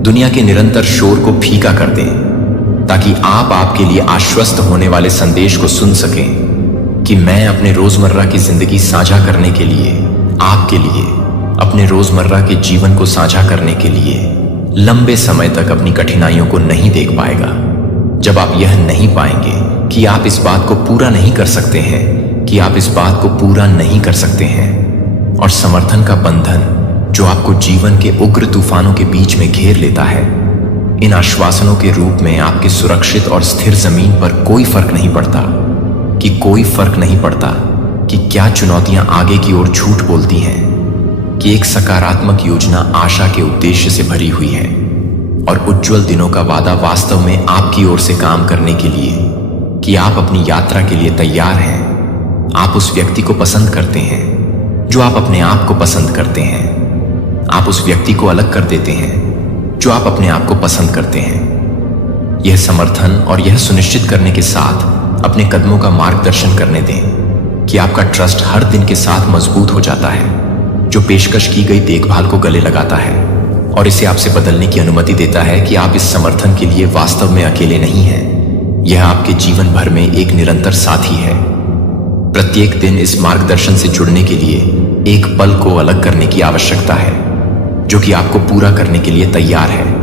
दुनिया के निरंतर शोर को फीका कर दें ताकि आप आपके लिए आश्वस्त होने वाले संदेश को सुन सकें कि मैं अपने रोजमर्रा की जिंदगी साझा करने के लिए, आपके लिए, अपने रोजमर्रा के जीवन को साझा करने के लिए लंबे समय तक अपनी कठिनाइयों को नहीं देख पाएगा। जब आप यह नहीं पाएंगे कि आप इस बात को पूरा नहीं कर सकते हैं, कि आप इस बात को पूरा नहीं कर सकते हैं, और समर्थन का बंधन जो आपको जीवन के उग्र तूफानों के बीच में घेर लेता है, इन आश्वासनों के रूप में आपके सुरक्षित और स्थिर जमीन पर कोई फर्क नहीं पड़ता, कि कोई फर्क नहीं पड़ता कि क्या चुनौतियां आगे की ओर झूठ बोलती हैं, कि एक सकारात्मक योजना आशा के उद्देश्य से भरी हुई है और उज्जवल दिनों का वादा वास्तव में आपकी ओर से काम करने के लिए, कि आप अपनी यात्रा के लिए तैयार हैं। आप उस व्यक्ति को पसंद करते हैं जो आप अपने आप को पसंद करते हैं। आप उस व्यक्ति को अलग कर देते हैं जो आप अपने आप को पसंद करते हैं। यह समर्थन और यह सुनिश्चित करने के साथ अपने कदमों का मार्गदर्शन करने दें कि आपका ट्रस्ट हर दिन के साथ मजबूत हो जाता है, जो पेशकश की गई देखभाल को गले लगाता है और इसे आपसे बदलने की अनुमति देता है कि आप इस समर्थन के लिए वास्तव में अकेले नहीं हैं। यह आपके जीवन भर में एक निरंतर साथी है। प्रत्येक दिन इस मार्गदर्शन से जुड़ने के लिए एक पल को अलग करने की आवश्यकता है जो कि आपको पूरा करने के लिए तैयार है,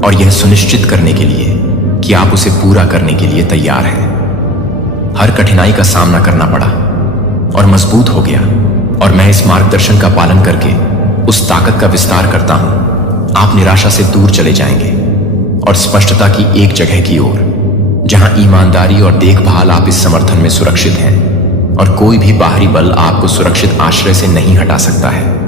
और यह सुनिश्चित करने के लिए कि आप उसे पूरा करने के लिए तैयार हैं। हर कठिनाई का सामना करना पड़ा और मजबूत हो गया, और मैं इस मार्गदर्शन का पालन करके उस ताकत का विस्तार करता हूं। आप निराशा से दूर चले जाएंगे और स्पष्टता की एक जगह की ओर, जहां ईमानदारी और देखभाल आप इस समर्थन में सुरक्षित हैं और कोई भी बाहरी बल आपको सुरक्षित आश्रय से नहीं हटा सकता है,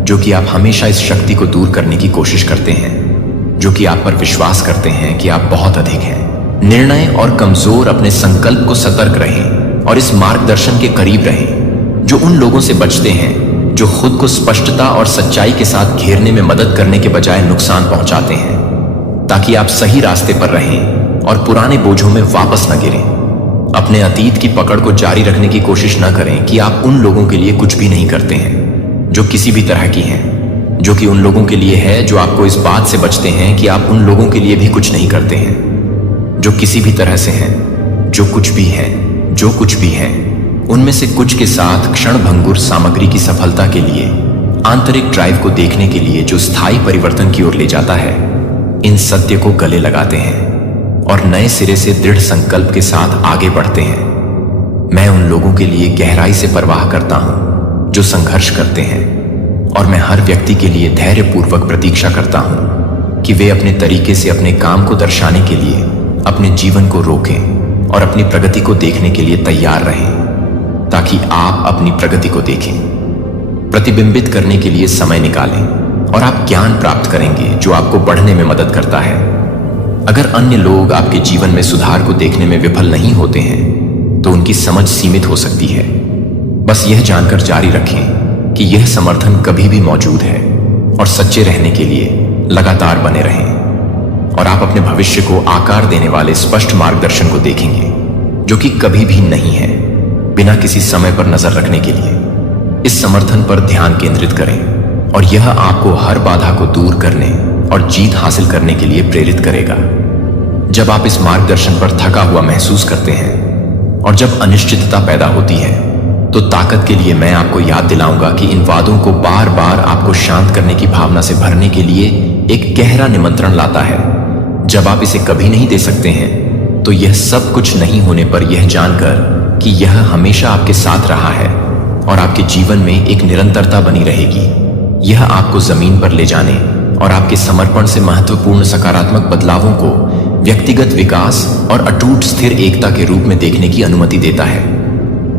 जो कि आप हमेशा इस शक्ति को दूर करने की कोशिश करते हैं, जो कि आप पर विश्वास करते हैं कि आप बहुत अधिक हैं। निर्णय और कमजोर अपने संकल्प को सतर्क रहें और इस मार्गदर्शन के करीब रहें जो उन लोगों से बचते हैं जो खुद को स्पष्टता और सच्चाई के साथ घेरने में मदद करने के बजाय नुकसान पहुंचाते हैं, ताकि आप सही रास्ते पर रहें और पुराने बोझों में वापस न गिरें। अपने अतीत की पकड़ को जारी रखने की कोशिश न करें कि आप उन लोगों के लिए कुछ भी नहीं करते हैं जो किसी भी तरह की हैं, जो कि उन लोगों के लिए है जो आपको इस बात से बचते हैं कि आप उन लोगों के लिए भी कुछ नहीं करते हैं, जो किसी भी तरह से हैं, जो कुछ भी हैं, जो कुछ भी हैं, उनमें से कुछ के साथ क्षणभंगुर सामग्री की सफलता के लिए, आंतरिक ड्राइव को देखने के लिए जो स्थायी परिवर्तन की ओर ले जाता है, इन सत्य को गले लगाते हैं और नए सिरे से दृढ़ संकल्प के साथ आगे बढ़ते हैं। मैं उन लोगों के लिए गहराई से परवाह करता हूं जो संघर्ष करते हैं, और मैं हर व्यक्ति के लिए धैर्यपूर्वक प्रतीक्षा करता हूं कि वे अपने तरीके से अपने काम को दर्शाने के लिए अपने जीवन को रोकें और अपनी प्रगति को देखने के लिए तैयार रहें, ताकि आप अपनी प्रगति को देखें। प्रतिबिंबित करने के लिए समय निकालें और आप ज्ञान प्राप्त करेंगे जो आपको बढ़ने में मदद करता है। अगर अन्य लोग आपके जीवन में सुधार को देखने में विफल नहीं होते हैं तो उनकी समझ सीमित हो सकती है। बस यह जानकर जारी रखें कि यह समर्थन कभी भी मौजूद है, और सच्चे रहने के लिए लगातार बने रहें, और आप अपने भविष्य को आकार देने वाले स्पष्ट मार्गदर्शन को देखेंगे जो कि कभी भी नहीं है, बिना किसी समय पर नजर रखने के लिए। इस समर्थन पर ध्यान केंद्रित करें और यह आपको हर बाधा को दूर करने और जीत हासिल करने के लिए प्रेरित करेगा। जब आप इस मार्गदर्शन पर थका हुआ महसूस करते हैं और जब अनिश्चितता पैदा होती है, तो ताकत के लिए मैं आपको याद दिलाऊंगा कि इन वादों को बार बार आपको शांत करने की भावना से भरने के लिए एक गहरा निमंत्रण लाता है। जब आप इसे कभी नहीं दे सकते हैं, तो यह सब कुछ नहीं होने पर यह जानकर कि यह हमेशा आपके साथ रहा है और आपके जीवन में एक निरंतरता बनी रहेगी, यह आपको जमीन पर ले जाने और आपके समर्पण से महत्वपूर्ण सकारात्मक बदलावों को व्यक्तिगत विकास और अटूट स्थिर एकता के रूप में देखने की अनुमति देता है।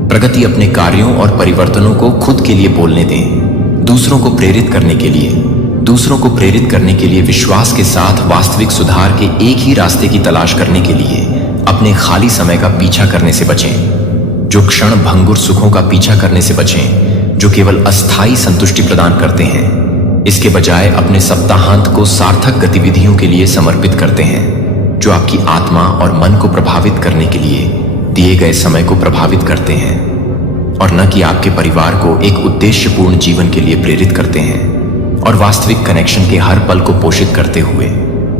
प्रगति अपने कार्यों और परिवर्तनों को खुद के लिए बोलने दें, दूसरों को प्रेरित करने के लिए विश्वास के साथ वास्तविक सुधार के एक ही रास्ते की तलाश करने के लिए अपने खाली समय का पीछा करने से बचें, जो क्षण भंगुर सुखों का पीछा करने से बचें जो केवल अस्थायी संतुष्टि प्रदान करते हैं। इसके बजाय अपने सप्ताहांत को सार्थक गतिविधियों के लिए समर्पित करते हैं जो आपकी आत्मा और मन को प्रभावित करने के लिए दिए गए समय को प्रभावित करते हैं, और न कि आपके परिवार को एक उद्देश्यपूर्ण जीवन के लिए प्रेरित करते हैं। और वास्तविक कनेक्शन के हर पल को पोषित करते हुए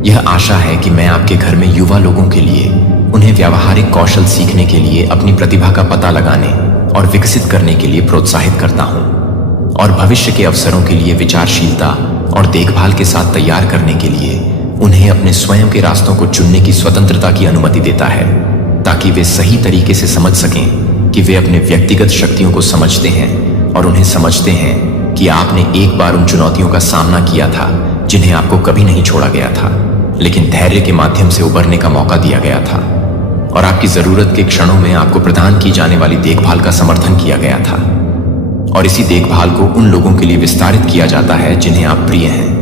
यह आशा है कि मैं आपके घर में युवा लोगों के लिए उन्हें व्यावहारिक कौशल सीखने के लिए अपनी प्रतिभा का पता लगाने और विकसित करने के लिए प्रोत्साहित करता हूं, और भविष्य के अवसरों के लिए विचारशीलता और देखभाल के साथ तैयार करने के लिए उन्हें अपने स्वयं के रास्तों को चुनने की स्वतंत्रता की अनुमति देता है, ताकि वे सही तरीके से समझ सकें कि वे अपने व्यक्तिगत शक्तियों को समझते हैं और उन्हें समझते हैं कि आपने एक बार उन चुनौतियों का सामना किया था जिन्हें आपको कभी नहीं छोड़ा गया था, लेकिन धैर्य के माध्यम से उबरने का मौका दिया गया था, और आपकी जरूरत के क्षणों में आपको प्रदान की जाने वाली देखभाल का समर्थन किया गया था, और इसी देखभाल को उन लोगों के लिए विस्तारित किया जाता है जिन्हें आप प्रिय हैं।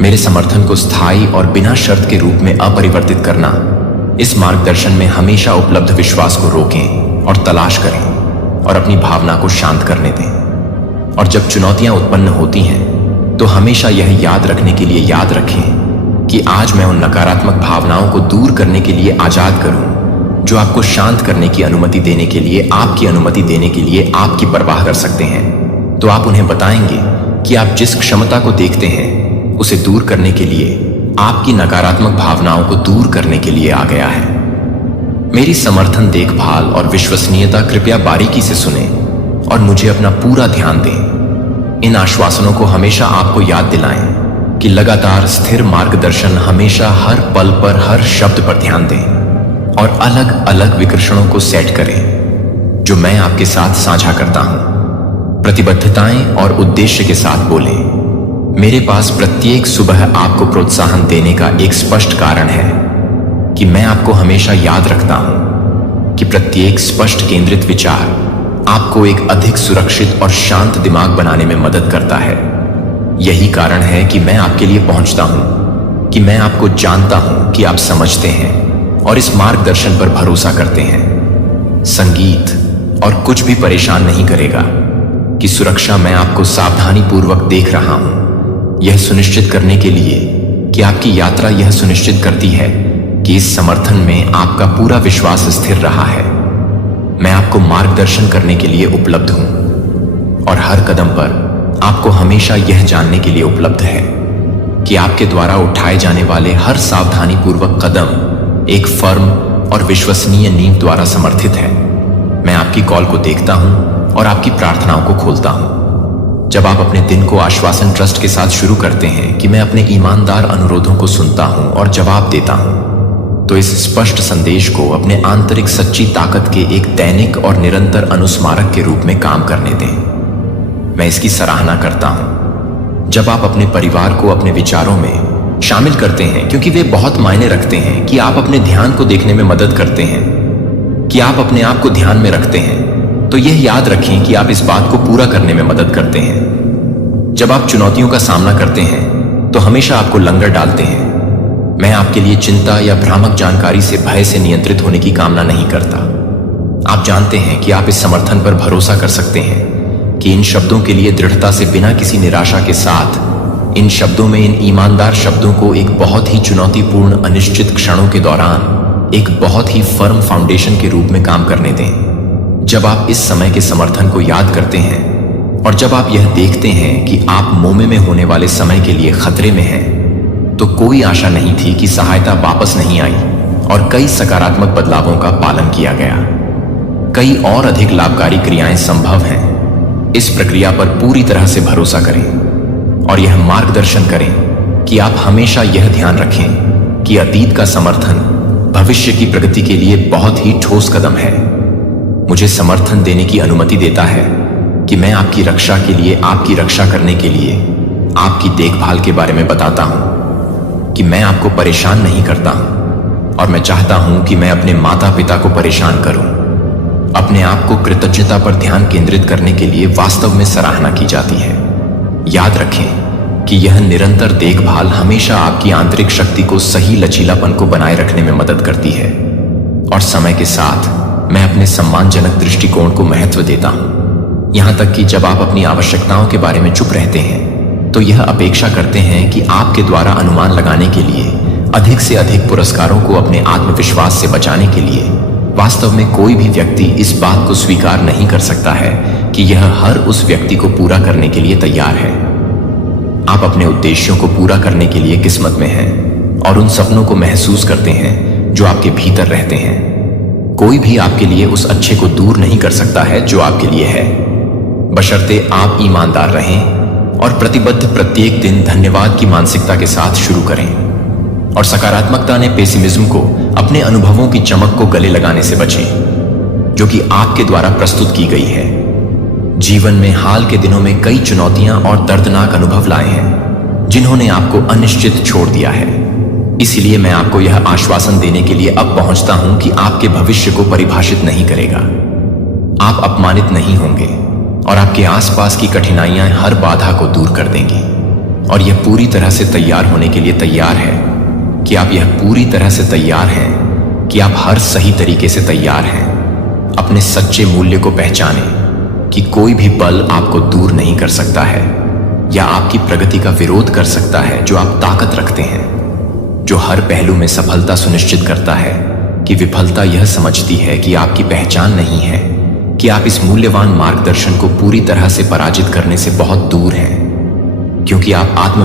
मेरे समर्थन को स्थायी और बिना शर्त के रूप में अपरिवर्तित करना, इस मार्गदर्शन में हमेशा उपलब्ध विश्वास को रोकें और तलाश करें और अपनी भावना को शांत करने दें। और जब चुनौतियां उत्पन्न होती हैं तो हमेशा यह याद रखने के लिए याद रखें कि आज मैं उन नकारात्मक भावनाओं को दूर करने के लिए आजाद करूं जो आपको शांत करने की अनुमति देने के लिए, आपकी अनुमति देने के लिए आपकी परवाह कर सकते हैं। तो आप उन्हें बताएंगे कि आप जिस क्षमता को देखते हैं उसे दूर करने के लिए, आपकी नकारात्मक भावनाओं को दूर करने के लिए आ गया है। मेरी समर्थन, देखभाल और विश्वसनीयता कृपया बारीकी से सुने और मुझे अपना पूरा ध्यान दें। इन आश्वासनों को हमेशा आपको याद दिलाएं कि लगातार स्थिर मार्गदर्शन, हमेशा हर पल पर हर शब्द पर ध्यान दें और अलग अलग विकर्षणों को सेट करें जो मैं आपके साथ साझा करता हूं। प्रतिबद्धताएं और उद्देश्य के साथ बोलें। मेरे पास प्रत्येक सुबह आपको प्रोत्साहन देने का एक स्पष्ट कारण है कि मैं आपको हमेशा याद रखता हूं कि प्रत्येक स्पष्ट केंद्रित विचार आपको एक अधिक सुरक्षित और शांत दिमाग बनाने में मदद करता है। यही कारण है कि मैं आपके लिए पहुंचता हूं, कि मैं आपको जानता हूं कि आप समझते हैं और इस मार्गदर्शन पर भरोसा करते हैं। संगीत और कुछ भी परेशान नहीं करेगा कि सुरक्षा मैं आपको सावधानी पूर्वक देख रहा हूं, यह सुनिश्चित करने के लिए कि आपकी यात्रा यह सुनिश्चित करती है कि इस समर्थन में आपका पूरा विश्वास स्थिर रहा है। मैं आपको मार्गदर्शन करने के लिए उपलब्ध हूं और हर कदम पर आपको हमेशा यह जानने के लिए उपलब्ध है कि आपके द्वारा उठाए जाने वाले हर सावधानी पूर्वक कदम एक फर्म और विश्वसनीय नींव द्वारा समर्थित है। मैं आपकी कॉल को देखता हूं और आपकी प्रार्थनाओं को खोलता हूं। जब आप अपने दिन को आश्वासन ट्रस्ट के साथ शुरू करते हैं कि मैं अपने ईमानदार अनुरोधों को सुनता हूं और जवाब देता हूं, तो इस स्पष्ट संदेश को अपने आंतरिक सच्ची ताकत के एक दैनिक और निरंतर अनुस्मारक के रूप में काम करने दें। मैं इसकी सराहना करता हूं जब आप अपने परिवार को अपने विचारों में शामिल करते हैं, क्योंकि वे बहुत मायने रखते हैं कि आप अपने ध्यान को देखने में मदद करते हैं, कि आप अपने आप को ध्यान में रखते हैं। तो यह याद रखें कि आप इस बात को पूरा करने में मदद करते हैं। जब आप चुनौतियों का सामना करते हैं तो हमेशा आपको लंगर डालते हैं। मैं आपके लिए चिंता या भ्रामक जानकारी से, भय से नियंत्रित होने की कामना नहीं करता। आप जानते हैं कि आप इस समर्थन पर भरोसा कर सकते हैं कि इन शब्दों के लिए दृढ़ता से, बिना किसी निराशा के साथ, इन शब्दों में, इन ईमानदार शब्दों को एक बहुत ही चुनौतीपूर्ण अनिश्चित क्षणों के दौरान एक बहुत ही फर्म फाउंडेशन के रूप में काम करने दें। जब आप इस समय के समर्थन को याद करते हैं और जब आप यह देखते हैं कि आप मोमे में होने वाले समय के लिए खतरे में हैं, तो कोई आशा नहीं थी कि सहायता वापस नहीं आई और कई सकारात्मक बदलावों का पालन किया गया। कई और अधिक लाभकारी क्रियाएं संभव हैं। इस प्रक्रिया पर पूरी तरह से भरोसा करें और यह मार्गदर्शन करें कि आप हमेशा यह ध्यान रखें कि अतीत का समर्थन भविष्य की प्रगति के लिए बहुत ही ठोस कदम है। मुझे समर्थन देने की अनुमति देता है कि मैं आपकी रक्षा के लिए, आपकी रक्षा करने के लिए, आपकी देखभाल के बारे में बताता हूं, कि मैं आपको परेशान नहीं करता हूं और मैं चाहता हूं कि मैं अपने माता पिता को परेशान करूं। अपने आप को कृतज्ञता पर ध्यान केंद्रित करने के लिए वास्तव में सराहना की जाती है। याद रखें कि यह निरंतर देखभाल हमेशा आपकी आंतरिक शक्ति को, सही लचीलापन को बनाए रखने में मदद करती है और समय के साथ मैं अपने सम्मानजनक दृष्टिकोण को महत्व देता हूं। यहां तक कि जब आप अपनी आवश्यकताओं के बारे में चुप रहते हैं तो यह अपेक्षा करते हैं कि आपके द्वारा अनुमान लगाने के लिए अधिक से अधिक पुरस्कारों को अपने आत्मविश्वास से बचाने के लिए वास्तव में कोई भी व्यक्ति इस बात को स्वीकार नहीं कर सकता है कि यह हर उस व्यक्ति को पूरा करने के लिए तैयार है। आप अपने उद्देश्यों को पूरा करने के लिए किस्मत में हैं और उन सपनों को महसूस करते हैं जो आपके भीतर रहते हैं। कोई भी आपके लिए उस अच्छे को दूर नहीं कर सकता है जो आपके लिए है, बशर्ते आप ईमानदार रहें और प्रतिबद्ध प्रत्येक दिन धन्यवाद की मानसिकता के साथ शुरू करें। और सकारात्मकता ने पेसिमिज्म को, अपने अनुभवों की चमक को गले लगाने से बचें जो कि आपके द्वारा प्रस्तुत की गई है। जीवन में हाल के दिनों में कई चुनौतियां और दर्दनाक अनुभव लाए हैं जिन्होंने आपको अनिश्चित छोड़ दिया है। इसलिए मैं आपको यह आश्वासन देने के लिए अब पहुंचता हूं कि आपके भविष्य को परिभाषित नहीं करेगा। आप अपमानित नहीं होंगे और आपके आसपास की कठिनाइयां हर बाधा को दूर कर देंगी। और यह पूरी तरह से तैयार होने के लिए तैयार है कि आप यह पूरी तरह से तैयार हैं कि आप हर सही तरीके से तैयार हैं। अपने सच्चे मूल्य को पहचानें कि कोई भी बल आपको दूर नहीं कर सकता है। या आपकी प्रगति का विरोध कर सकता है जो आप ताकत रखते हैं, जो हर पहलू में सफलता सुनिश्चित करता है कि विफलता यह समझती है कि आपकी पहचान नहीं है, कि आप इस मूल्यवान मार्गदर्शन को पूरी तरह से पराजित करने से बहुत दूर हैं, क्योंकि आप आत्मविश्वास